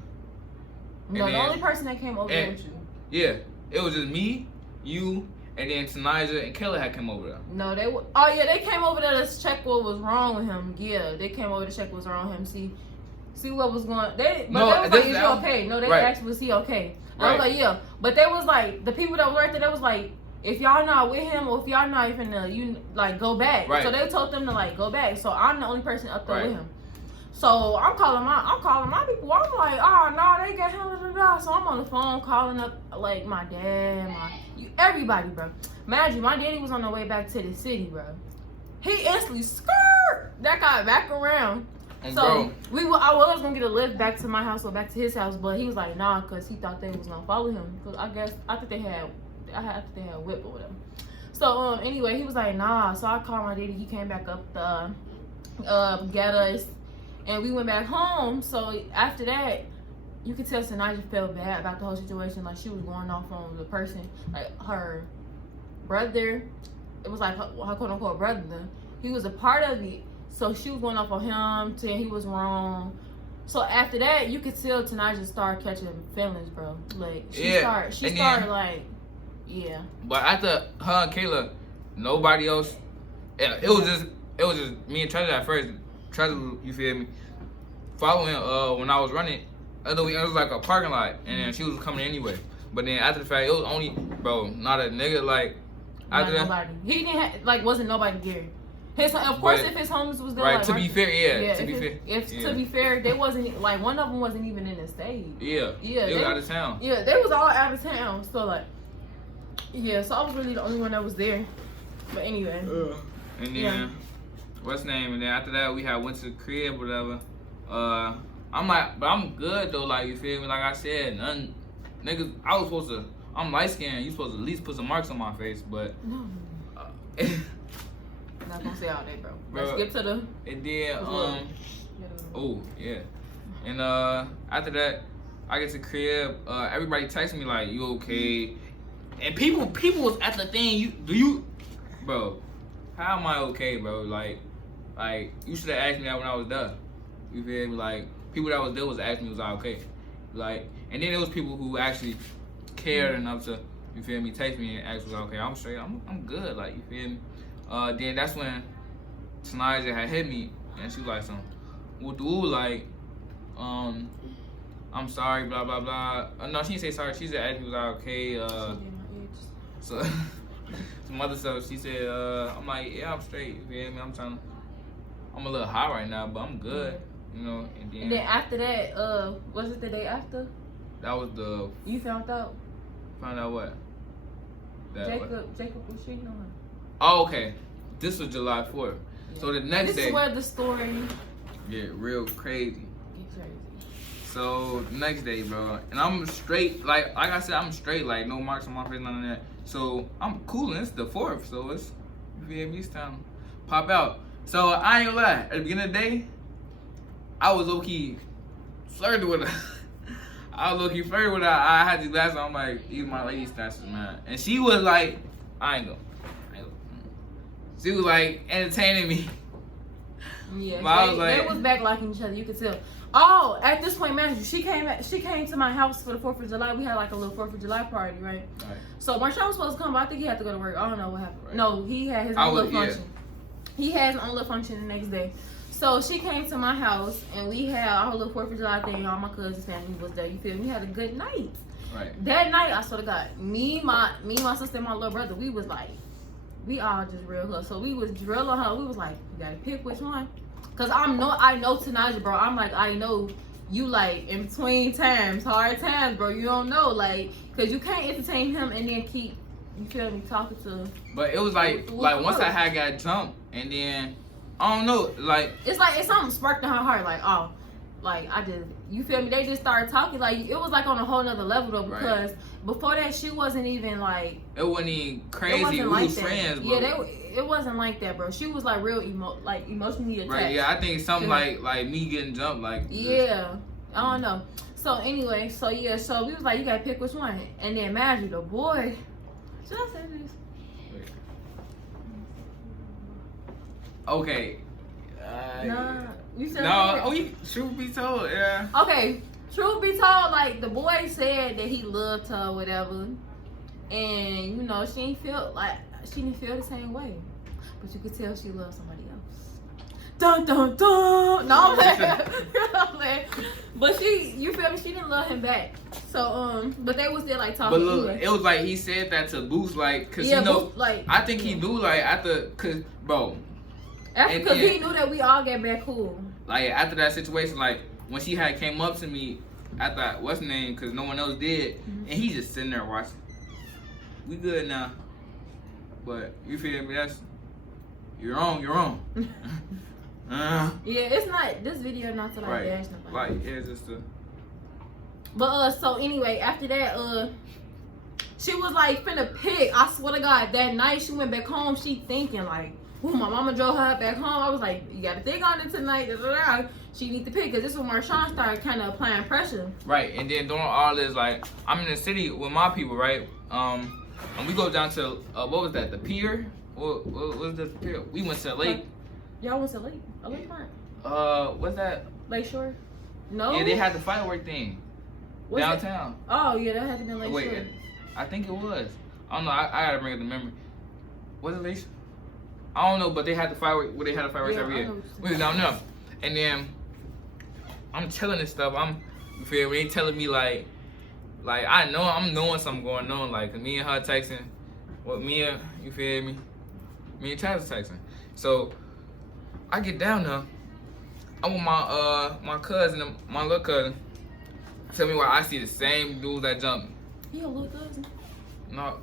No, the only person that came over with you. Yeah, it was just me, you, and then Tanija and Kelly had come over there. No, they came over there to check what was wrong with him. Yeah, they came over to check what was wrong with him. See what was going. They was like, is he okay? No, they asked, was he okay? I was like, yeah. But they was like, the people that were right there, they was like, if y'all not with him or if y'all not even go back. Right. So they told them to like go back. So I'm the only person up there with him. So I'm calling my people. I'm like, oh no, they got him. So I'm on the phone calling up like my dad, everybody, bro. Imagine my daddy was on the way back to the city, bro. He instantly that guy back around. And so I was gonna get a lift back to my house or back to his house, but he was like, nah, cause he thought they was gonna follow him. Cause I think they had a whip or whatever. So anyway, he was like, nah. So I called my daddy. He came back up the get us, And we went back home. So after that, you could tell Sanaya felt bad about the whole situation. Like, she was going off on the person, like her brother. It was like her quote unquote brother. He was a part of it. So she was going off on him, saying he was wrong. So after that, you could tell Tanaja started catching feelings, bro. Like, she started like, yeah. But after her and Kayla, nobody else. It was just me and Treasure at first. Treasure, you feel me? Following when I was running, it was like a parking lot, and then she was coming anyway. But then after the fact, it was only, bro, not a nigga like. After that, nobody. He didn't have, like, wasn't nobody there. Of course, if his homies was there, right? Like, to be fair, to be fair, they wasn't, like, one of them wasn't even in the state. Yeah, they was out of town. Yeah, they was all out of town. So like, yeah, so I was really the only one that was there. But anyway. And then what's the name? And then after that, we went to the crib, whatever. I'm like, but I'm good though. Like, you feel me? Like I said, none niggas. I'm light skinned. You supposed to at least put some marks on my face, but. No. I'm not gonna say all that, bro. Let's skip to the. And then oh yeah, and after that, I get to the crib. Everybody texts me like, "You okay?" And people was at the thing. Bro? How am I okay, bro? Like you should have asked me that when I was there. You feel me? Like, people that was there was asking me, was I okay? Like, and then there was people who actually cared enough to, you feel me, text me and ask me, okay, I'm straight, I'm good, like, you feel me? Then that's when Tanaja had hit me, and she was like, like, I'm sorry, blah, blah, blah. No, she didn't say sorry, she just asked me, was I okay? So, some other stuff, she said, I'm like, yeah, I'm straight, you feel me? I'm a little high right now, but I'm good, you know. And then after that, was it the day after? That was the. You found out? Found out what? Jacob was cheating on her. Oh, okay. This was July 4th. Yeah. So the next day. This is where the story. Yeah, real crazy. Get crazy. So the next day, bro, and I'm straight. Like I said, I'm straight. Like, no marks on my face, none of that. So I'm cool, and it's the 4th. So it's, you feel me? It's time to pop out. So I ain't gonna lie, at the beginning of the day, I was low-key flirting with her. I had these glasses on, I'm like, these my lady stashes, man. And she was like, I ain't gonna. She was like entertaining me. Yeah, they was back liking each other, you could tell. Oh, at this point, man, she came to my house for the 4th of July. We had like a little 4th of July party, right? So Marshawn was supposed to come, but I think he had to go to work. I don't know what happened. Right. No, he had his own little function. He had his own little function the next day. So she came to my house, and we had our little 4th of July thing. All my cousins' family was there. You feel me? We had a good night. Right. That night, I swear to God, me, my sister, and my little brother, we was like, we all just real her. So we was drilling her. We was like, you gotta pick which one. Cause I know Tanaja, bro. I'm like, I know you, like, in between times, hard times, bro. You don't know, like, cause you can't entertain him and then keep, you feel me, talking to him. But it was like once I had got jumped, and then I don't know, like it's something sparked in her heart, like, oh, like, I just, you feel me? They just started talking, like, it was like on a whole nother level though, because before that she wasn't even like, it wasn't even crazy. We was friends, bro. Yeah, it wasn't like that, bro. She was like real emotionally attached. Right, yeah, I think something like me getting jumped, like, yeah, I don't know. So anyway, so we was like, you gotta pick which one, and then imagine the boy. Should I say this? Okay. Nah, you said no. Truth be told, yeah. Okay, truth be told, like, the boy said that he loved her or whatever, and you know she didn't feel the same way, but you could tell she loved somebody else. Dun dun dun. No, I'm playing. But you feel me? She didn't love him back. So but they was there like talking. But look, it was like he said that to boost, like, cause you know, like, I think he knew, like, cause bro. Because he knew that we all get back cool. Like, after that situation, like, when she had came up to me, I thought, what's her name? Because no one else did. And he just sitting there watching. We good now. But, you feel me? You're on. Yeah, it's not, this video not to, like, bash nobody. Like, it's just a... But, so anyway, after that, she was, like, finna pick. I swear to God, that night she went back home, she thinking, like, when my mama drove her back home, I was like, you gotta think on it tonight. Da, da, da. She need to pick, because this is when Marshawn started kind of applying pressure. Right, and then doing all this, like, I'm in the city with my people, right? And we go down to, what was that, the pier? What was the pier? We went to the lake. Y'all went to the lake? A lake park? What's that? Lakeshore? No? Yeah, they had the firework thing. Was downtown. It? Oh, yeah, that had to be Lakeshore. Wait, I think it was. I don't know, I gotta bring it to memory. Was it Lakeshore? I don't know, but they had the fireworks. Well, they had the fireworks every year. We was down there, and then I'm telling this stuff. You feel me? They telling me like I know I'm knowing something going on. Like me and her texting, you feel me? Me and Chaz texting. So I get down there. I'm with my cousin, my little cousin. Tell me why I see the same dudes that jumped. You a little cousin? No,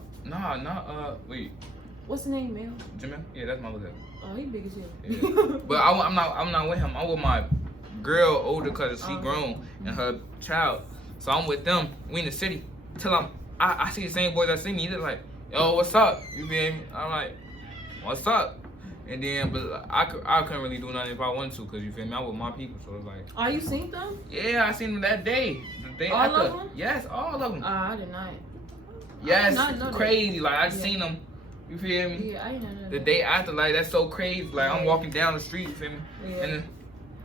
wait. What's the name, Mel? Jamel? Yeah, that's my little cousin. Oh, he big as hell. Yeah. But I'm not with him. I'm with my girl, older cousin. She grown and her child. So I'm with them. We in the city. Till I see the same boys that see me. They're like, yo, what's up? You feel me? I'm like, what's up? And then, but I couldn't really do nothing if I wanted to, cause you feel me? I'm with my people, so it's like. Oh, you seen them? Yeah, I seen them that day. The day all after. Of them? Yes, all of them. I did not. Yes, I did not know crazy. That. Like I seen them. You feel me? Yeah, I didn't know that. The day after, like that's so crazy. Like I'm walking down the street, you feel me? Yeah. And then,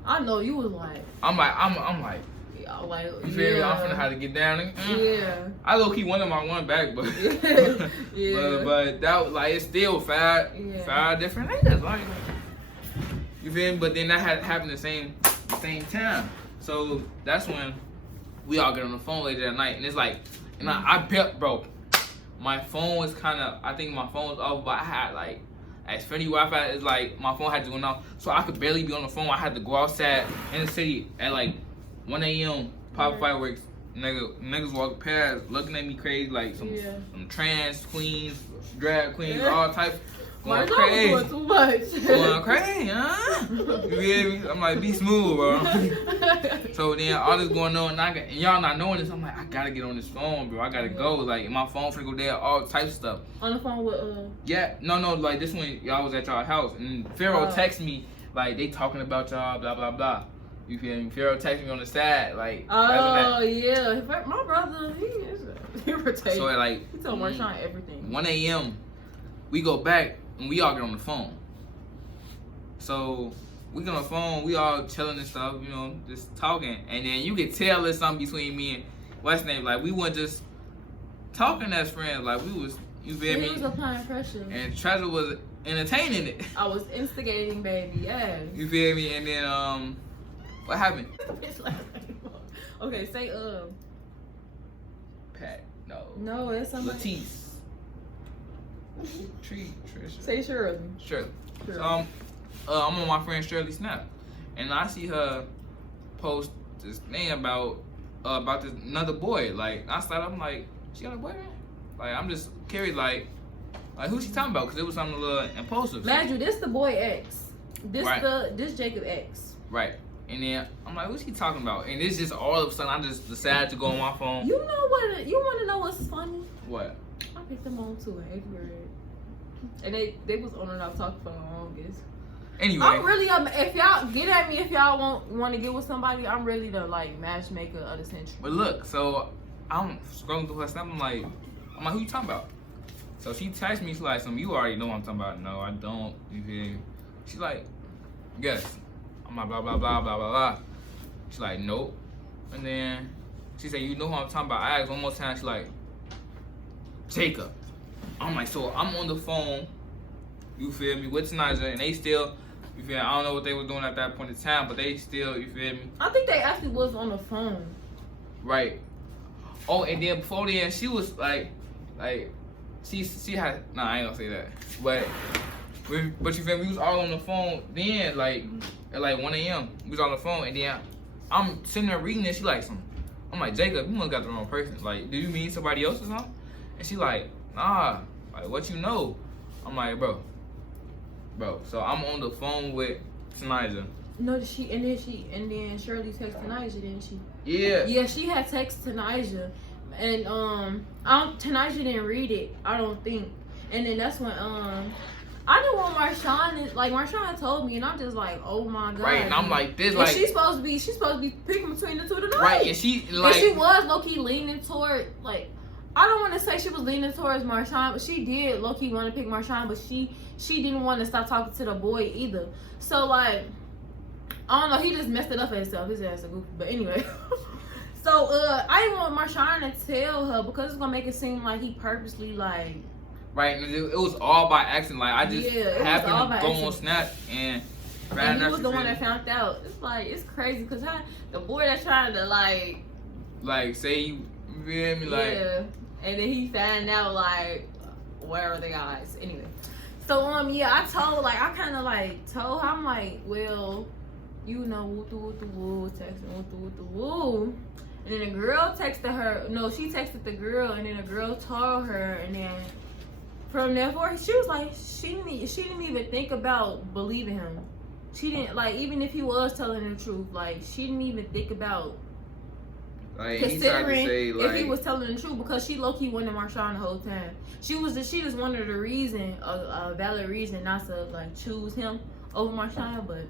I know you was like. I'm like. Yeah, like. You feel me? I'm finna have to get down. Yeah. I low key wanted my one back, but yeah. but that was like it's still five different niggas. Like you feel me? But then that had happened the same time. So that's when we all get on the phone later that night, and it's like, and I bet, bro. My phone was I think my phone was off, but I had like, Xfinity Wi-Fi is like, my phone had to go off, so I could barely be on the phone. I had to go outside in the city at like 1 a.m. pop fireworks. Niggas walk past, looking at me crazy, like some trans queens, drag queens, all types. Going crazy. Going too much. Going crazy, huh? You feel me? I'm like, be smooth, bro. So then all this going on, and y'all not knowing this, I'm like, I gotta get on this phone, bro. I gotta go. Like, my phone finna go there, all types of stuff. On the phone with, Yeah, no, like this one, y'all was at y'all house, and Pharaoh texted me, like, they talking about y'all, blah, blah, blah. You feel me? Pharaoh texted me on the side, like. Oh, yeah. My brother, he is irritated. So, like. He told Marshawn everything. 1 a.m., we go back, and we all get on the phone. So we get on the phone, we all chilling and stuff, you know, just talking. And then you could tell there's something between me and what's name. Like we weren't just talking as friends. Like we was, you feel me? He was applying pressure. And Treasure was entertaining it. I was instigating, baby. Yeah. You feel me? And then what happened? Okay, say Pat. No. No, it's somebody. Latisse. Trisha. Say Shirley. Shirley. So, I'm on my friend Shirley Snap, and I see her post this thing about this another boy. Like I started, I'm like, she got a boyfriend? Like I'm just curious, like who's she talking about? Because it was something a little impulsive. Andrew, this the boy X. This Jacob X. Right. And then I'm like, what's he talking about? And it's just all of a sudden I just decided to go on my phone. You know what? You want to know what's funny? What? I picked them on too in 8th grade. And they was on and off talking for the longest. Anyway. I'm really if y'all get at me if y'all want to get with somebody, I'm really the like matchmaker of the century. But look, so I'm scrolling through her snap, I'm like, who you talking about? So she texts me, she's like, you already know what I'm talking about. No, I don't. You feel me? She's like, yes. I'm like, blah, blah, blah, blah, blah, blah. She's like, nope. And then she said, you know who I'm talking about? I asked one more time, she's like, Jacob. I'm like, so I'm on the phone, you feel me, with Tanaja, and they still, you feel me, I don't know what they were doing at that point in time, but they still, you feel me? I think they actually was on the phone. Right. Oh, and then before then, she was like, she had, nah, I ain't gonna say that. But you feel me, we was all on the phone then, like, at like 1 a.m. We was on the phone, and then I'm sitting there reading it, she like, I'm like, Jacob, you must got the wrong person. Like, do you mean somebody else or something? And she like, nah, like, what you know? I'm like, bro. So I'm on the phone with Tanaja. No, and then Shirley texted Tanaja, didn't she? Yeah. Yeah, she had texted Tanaja, and Tanaja didn't read it, I don't think. And then that's when I didn't when Marshawn told me, and I'm just like, oh my god. Right, and I'm like, this and like she's supposed to be picking between the two tonight. right, and she like and she was low key leaning toward like. I don't want to say she was leaning towards Marshawn, but she did low key want to pick Marshawn, but she didn't want to stop talking to the boy either. So like, I don't know, he just messed it up for himself. His ass a goofy, but anyway. So I didn't want Marshawn to tell her because it's gonna make it seem like he purposely like. Right, it was all by accident. Like I just happened to go on Snap and he was the one that found out. It's like it's crazy because the boy that's trying to like say you feel me like and then he found out like where are the guys anyway. So I told I kind of like told her, I'm like, well, you know, woo the woo, texting woo the woo. And then the girl texted her. No, she texted the girl, and then the girl told her, and then from there forth, she was like, she didn't even think about believing him. She didn't like, even if he was telling the truth, like she didn't even think about considering if he was telling the truth because she low key wanted Marshawn the whole time. She just wanted a valid reason not to like choose him over Marshawn, but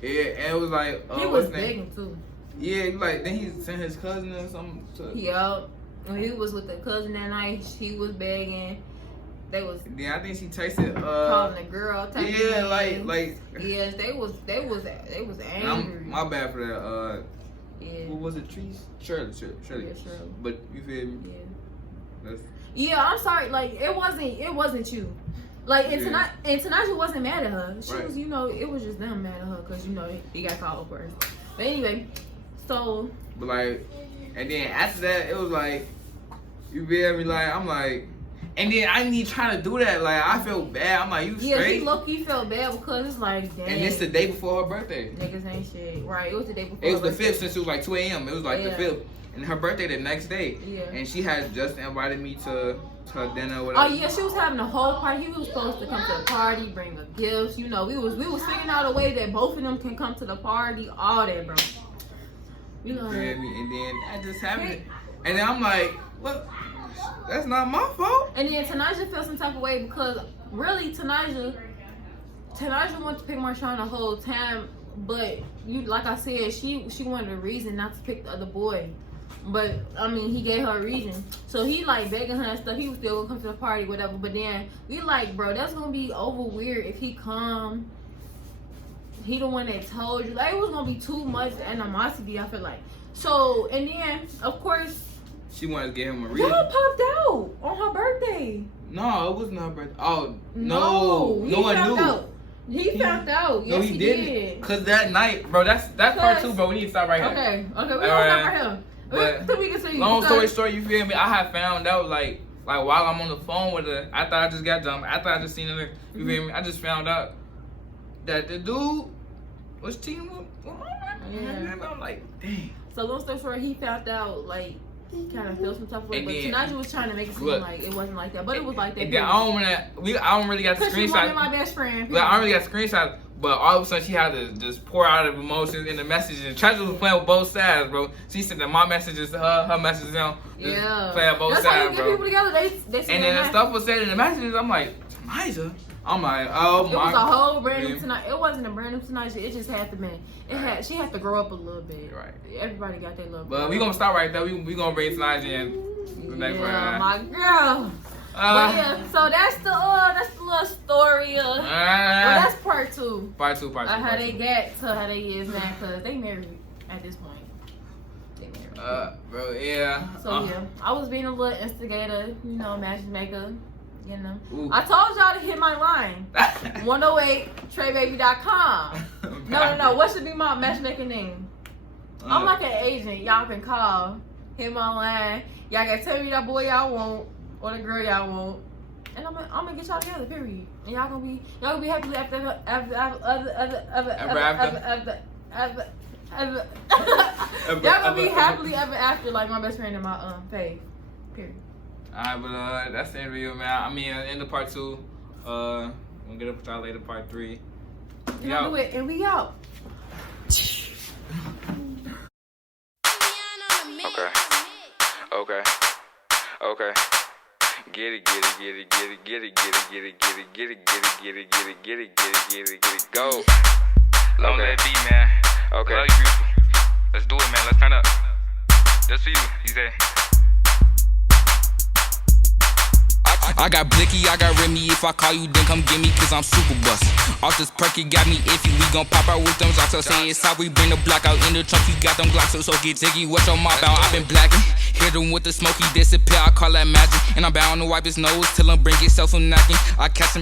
yeah, and it was like he was begging too. Yeah, like then he sent his cousin or something. Yup. When he was with the cousin that night, she was begging. They was. Yeah, I think she texted. Calling the girl. Yeah, like. Yes, they was angry. My bad for that. Yeah. Who was it? Shirley. Yeah, Shirley. But you feel me? Yeah. Yeah, I'm sorry. Like it wasn't you. Like and Tanaja wasn't mad at her. She was, it was just them mad at her because he got called first. But anyway. So, but like, and then after that, it was like, you feel me? Like, I'm like, and then I didn't even try to do that. Like, I felt bad. I'm like, you straight? Yeah, he low-key felt bad because it's like, damn. And it's the day before her birthday. Niggas ain't shit. Right, it was the day before. It was the 5th since it was like 2 a.m. It was like the 5th. And her birthday the next day. Yeah. And she had just invited me to her dinner or whatever. Oh yeah, she was having a whole party. He was supposed to come to the party, bring a gift. We was figuring out a way that both of them can come to the party. All that, bro. You know, and then I just happened, and then I'm like, "What? That's not my fault." And then Tanaja felt some type of way because really Tanaja wanted to pick Marshawn the whole time, but like I said, she wanted a reason not to pick the other boy. But I mean, he gave her a reason, so he like begging her and stuff. He was still gonna come to the party, whatever. But then we like, bro, that's gonna be over weird if he come. He the one that told you. Like, it was gonna be too much animosity, I feel like. So, and then, of course, she wanted to give him a reason. Y'all popped out on her birthday. No, it wasn't her birthday. Oh, no one knew. Out. He found out. Yes, no, he didn't. Cause that night, bro, that's part 2, bro. We need to stop right here. Okay, we gonna stop right here. But we can see. Long story short, you feel me? I had found out like while I'm on the phone with her, after I just got done, after I just seen her, you feel me? I just found out that the dude was cheating with my I'm like, dang. So long story short, he found out like he kind of felt some type of way, but Tanaja was trying to make it seem like it wasn't like that, but it was like that. And then I don't really got the screenshot. She wanted my best friend. I don't really got screenshots, but all of a sudden she had to just pour out of emotions in the messages. And Treasure was playing with both sides, bro. She said that my messages to her messages to him. Yeah. Playing both That's sides, how you get bro. people together. They and then the stuff was said in the messages. I'm like, Tanaja. I'm like, oh my. It was a whole random tonight. It wasn't a random tonight. It just had to be. She had to grow up a little bit. Right. Everybody got their little. But we gonna stop right there. We gonna bring Tanaja in the next round. My girl. But yeah, so that's the little story. Well, that's part 2. Part 2. How they got to how they is now, cause they married at this point. They married. Bro, yeah. So yeah, I was being a little instigator, matchmaker. Ooh. I told y'all to hit my line. 108treybaby.com. No. What should be my matchmaking name? I'm like an agent. Y'all can call. Hit my line. Y'all can tell me that boy y'all want or the girl y'all want. And I'm gonna get y'all together, period. And y'all gonna be happily after. Y'all gonna be happily ever after, like my best friend in my faith. Period. Alright, but that's the end video, man. I mean, end of part 2. We'll get up with y'all later, part 3. We out. Do it, and we out. Okay. Get it, get it, get it, get it, get it, get it, get it, get it, get it, get it, get it, get it, get it, get it, get it, get it, go. Long let it be, man. Okay. Love you, beautiful. Let's do it, man. Let's turn up. That's for you, he said. I got Blicky, I got Remy. If I call you, then come get me, cause I'm super bust. Off this perky got me iffy. We gon' pop out with them rocks. So say it's how we bring the block out in the trunk. You got them Glocks, so get jiggy. What's your mouth out? I been blacking. Hit him with the smoky disappear. I call that magic. And I'm bound to wipe his nose till him bring himself some knocking. I catch him.